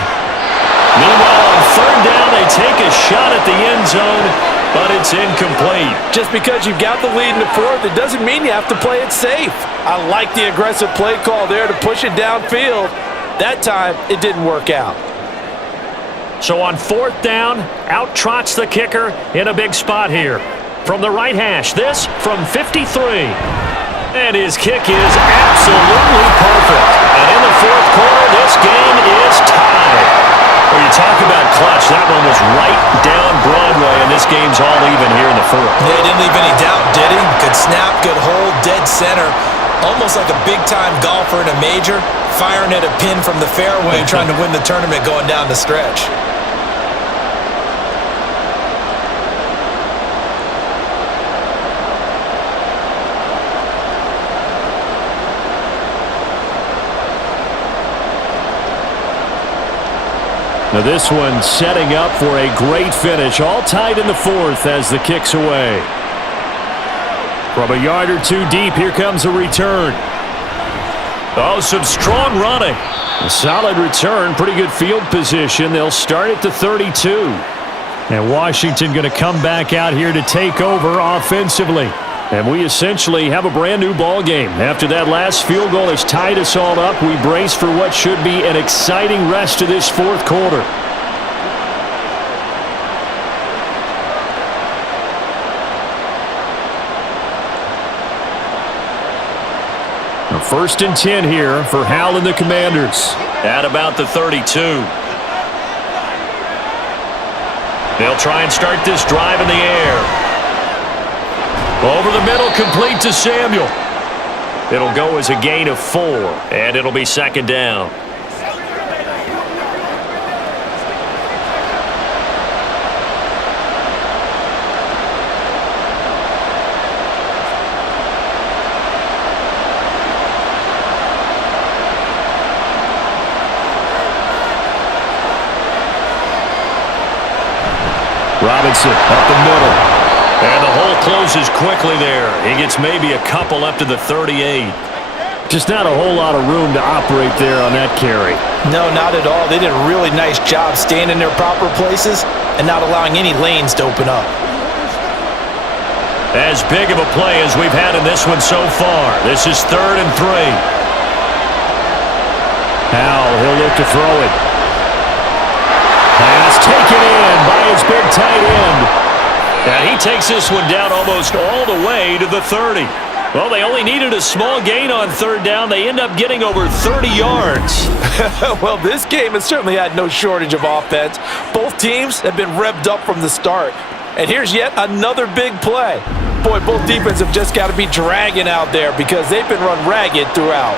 Meanwhile, on 3rd down, they take a shot at the end zone, but it's incomplete. Just because you've got the lead in the 4th, it doesn't mean you have to play it safe. I like the aggressive play call there to push it downfield. That time, it didn't work out. So on 4th down, out trots the kicker in a big spot here. From the right hash, this from 53. And his kick is absolutely perfect. And in the 4th quarter, this game is tied. Well, you talk about clutch. That one was right down Broadway, and this game's all even here in the 4th. Yeah, didn't leave any doubt, did he? Good snap, good hold, dead center. Almost like a big-time golfer in a major, firing at a pin from the fairway, trying to win the tournament going down the stretch. Now this one setting up for a great finish. All tied in the 4th as the kick's away. From a yard or 2 deep, here comes a return. Oh, some strong running. A solid return, pretty good field position. They'll start at the 32. And Washington going to come back out here to take over offensively. And we essentially have a brand new ball game. After that last field goal has tied us all up, we brace for what should be an exciting rest of this 4th quarter. A 1st and 10 here for Hal and the Commanders. At about the 32. They'll try and start this drive in the air. Over the middle, complete to Samuel. It'll go as a gain of 4, and it'll be 2nd down. Robinson up the middle. And the hole closes quickly there. He gets maybe a couple up to the 38. Just not a whole lot of room to operate there on that carry. No, not at all. They did a really nice job staying in their proper places and not allowing any lanes to open up. As big of a play as we've had in this one so far. This is 3rd and 3. Howell, he'll look to throw it. Pass taken in by his big tight end. And he takes this one down almost all the way to the 30. Well, they only needed a small gain on 3rd down. They end up getting over 30 yards. Well, this game has certainly had no shortage of offense. Both teams have been revved up from the start. And here's yet another big play. Boy, both defenses have just got to be dragging out there because they've been run ragged throughout.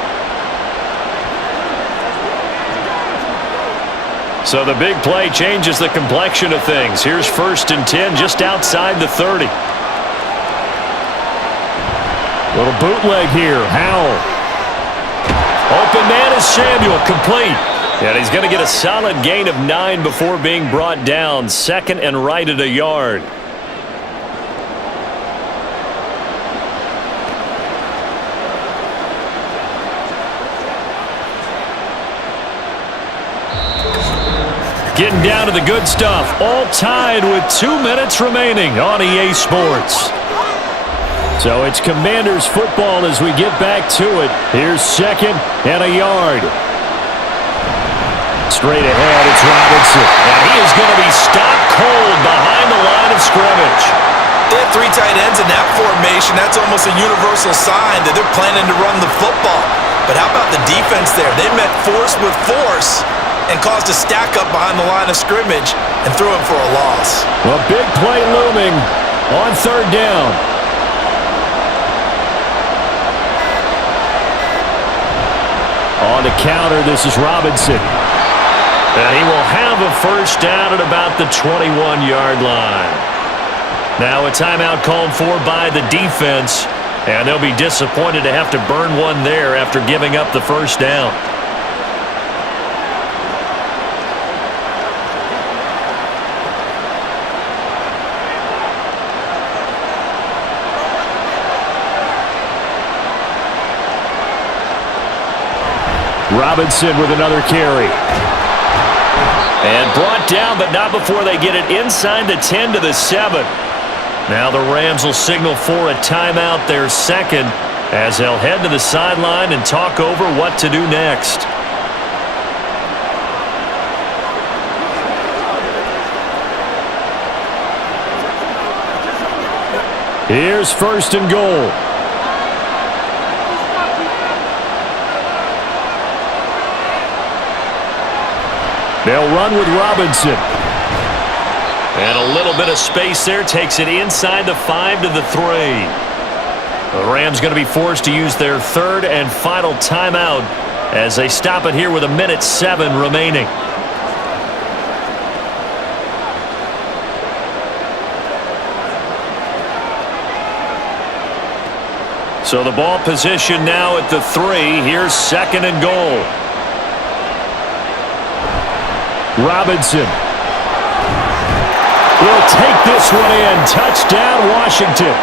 So the big play changes the complexion of things. Here's 1st and 10 just outside the 30. Little bootleg here. Howell. Open man is Samuel. Complete. And he's going to get a solid gain of 9 before being brought down. 2nd and right at a yard. Getting down to the good stuff. All tied with 2 minutes remaining on EA Sports. So it's Commanders football as we get back to it. Here's 2nd and a yard. Straight ahead, it's Robinson. And he is going to be stopped cold behind the line of scrimmage. They have 3 tight ends in that formation. That's almost a universal sign that they're planning to run the football. But how about the defense there? They met force with force and caused a stack up behind the line of scrimmage and threw him for a loss. A big play looming on 3rd down. On the counter, this is Robinson. And he will have a 1st down at about the 21-yard line. Now a timeout called for by the defense, and they'll be disappointed to have to burn one there after giving up the 1st down. Robinson with another carry. And brought down, but not before they get it inside the 10 to the 7. Now the Rams will signal for a timeout, their 2nd, as they'll head to the sideline and talk over what to do next. Here's 1st and goal. They'll run with Robinson. And a little bit of space there takes it inside the 5 to the 3. The Rams going to be forced to use their 3rd and final timeout as they stop it here with 1:07 remaining. So the ball position now at the 3. Here's 2nd and goal. Robinson will take this one in. Touchdown, Washington.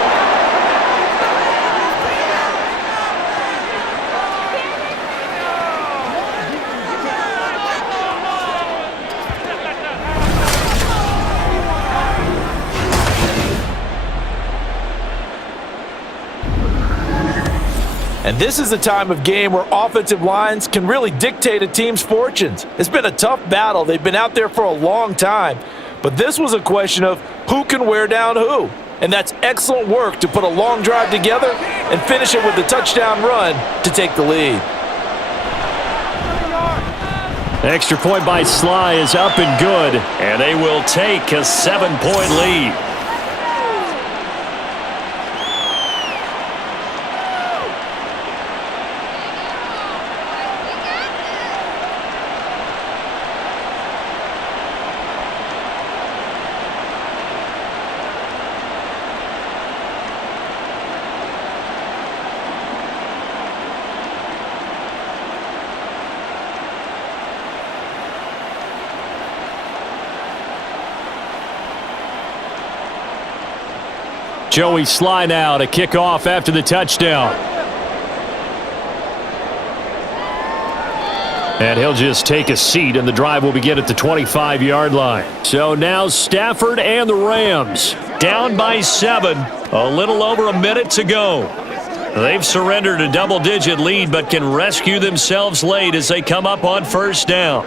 And this is the time of game where offensive lines can really dictate a team's fortunes. It's been a tough battle. They've been out there for a long time. But this was a question of who can wear down who. And that's excellent work to put a long drive together and finish it with a touchdown run to take the lead. Extra point by Sly is up and good. And they will take a 7-point lead. Joey Sly now to kick off after the touchdown. And he'll just take a seat, and the drive will begin at the 25-yard line. So now Stafford and the Rams down by 7. A little over a minute to go. They've surrendered a double-digit lead, but can rescue themselves late as they come up on first down.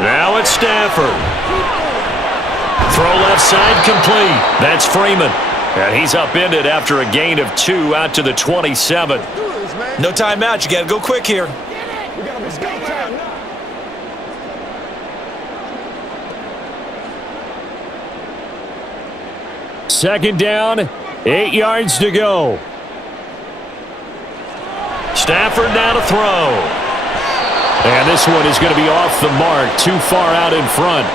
Now it's Stafford. Throw left side complete. That's Freeman. And he's upended after a gain of 2 out to the 27. No timeout. You got to go quick here. Second down, 8 yards to go. Stafford now to throw. And this one is going to be off the mark, too far out in front.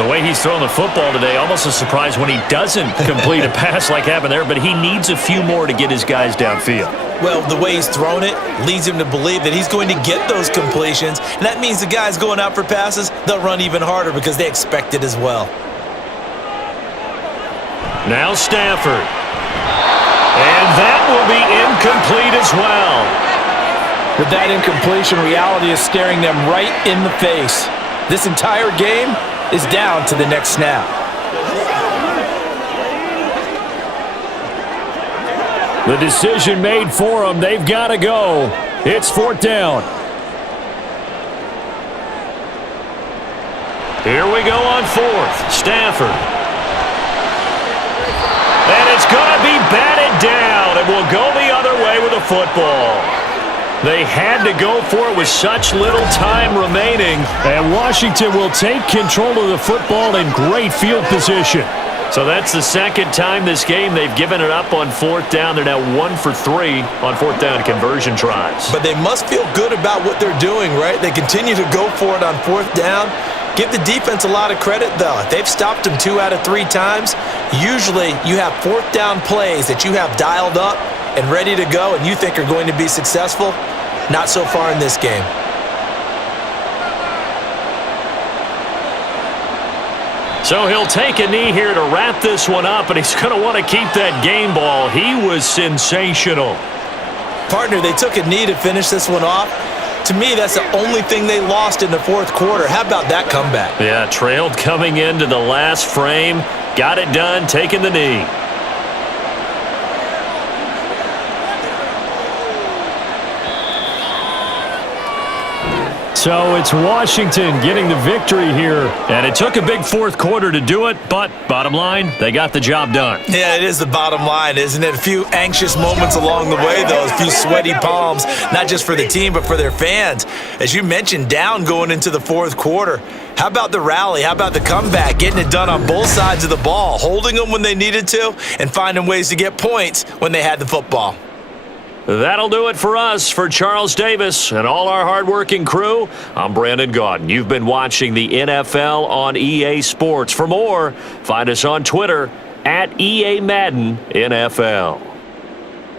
The way he's throwing the football today, almost a surprise when he doesn't complete a pass like happened there, but he needs a few more to get his guys downfield. Well, the way he's thrown it leads him to believe that he's going to get those completions, and that means the guys going out for passes, they'll run even harder because they expect it as well. Now Stafford. And that will be incomplete as well. With that incompletion, reality is staring them right in the face. This entire game is down to the next snap. The decision made for them. They've got to go. It's fourth down. Here we go on fourth. Stafford. And it's going to be batted down. And we'll go the other way with the football. They had to go for it with such little time remaining. And Washington will take control of the football in great field position. So that's the second time this game they've given it up on fourth down. They're now 1 for 3 on fourth down conversion tries. But they must feel good about what they're doing, right? They continue to go for it on fourth down. Give the defense a lot of credit, though. If they've stopped them 2 out of 3 times, usually you have fourth down plays that you have dialed up and ready to go and you think are going to be successful. Not so far in this game. So he'll take a knee here to wrap this one up, and he's going to want to keep that game ball. He was sensational. Partner, they took a knee to finish this one off. To me, that's the only thing they lost in the fourth quarter. How about that comeback? Yeah, trailed coming into the last frame. Got it done, taking the knee. So it's Washington getting the victory here. And it took a big fourth quarter to do it, but bottom line, they got the job done. Yeah, it is the bottom line, isn't it? A few anxious moments along the way, though. A few sweaty palms, not just for the team, but for their fans. As you mentioned, down going into the fourth quarter. How about the rally? How about the comeback? Getting it done on both sides of the ball, holding them when they needed to, and finding ways to get points when they had the football. That'll do it for us. For Charles Davis and all our hardworking crew, I'm Brandon Gaudin. You've been watching the NFL on EA Sports. For more, find us on Twitter at EA Madden NFL.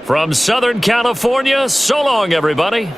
From Southern California, so long, everybody.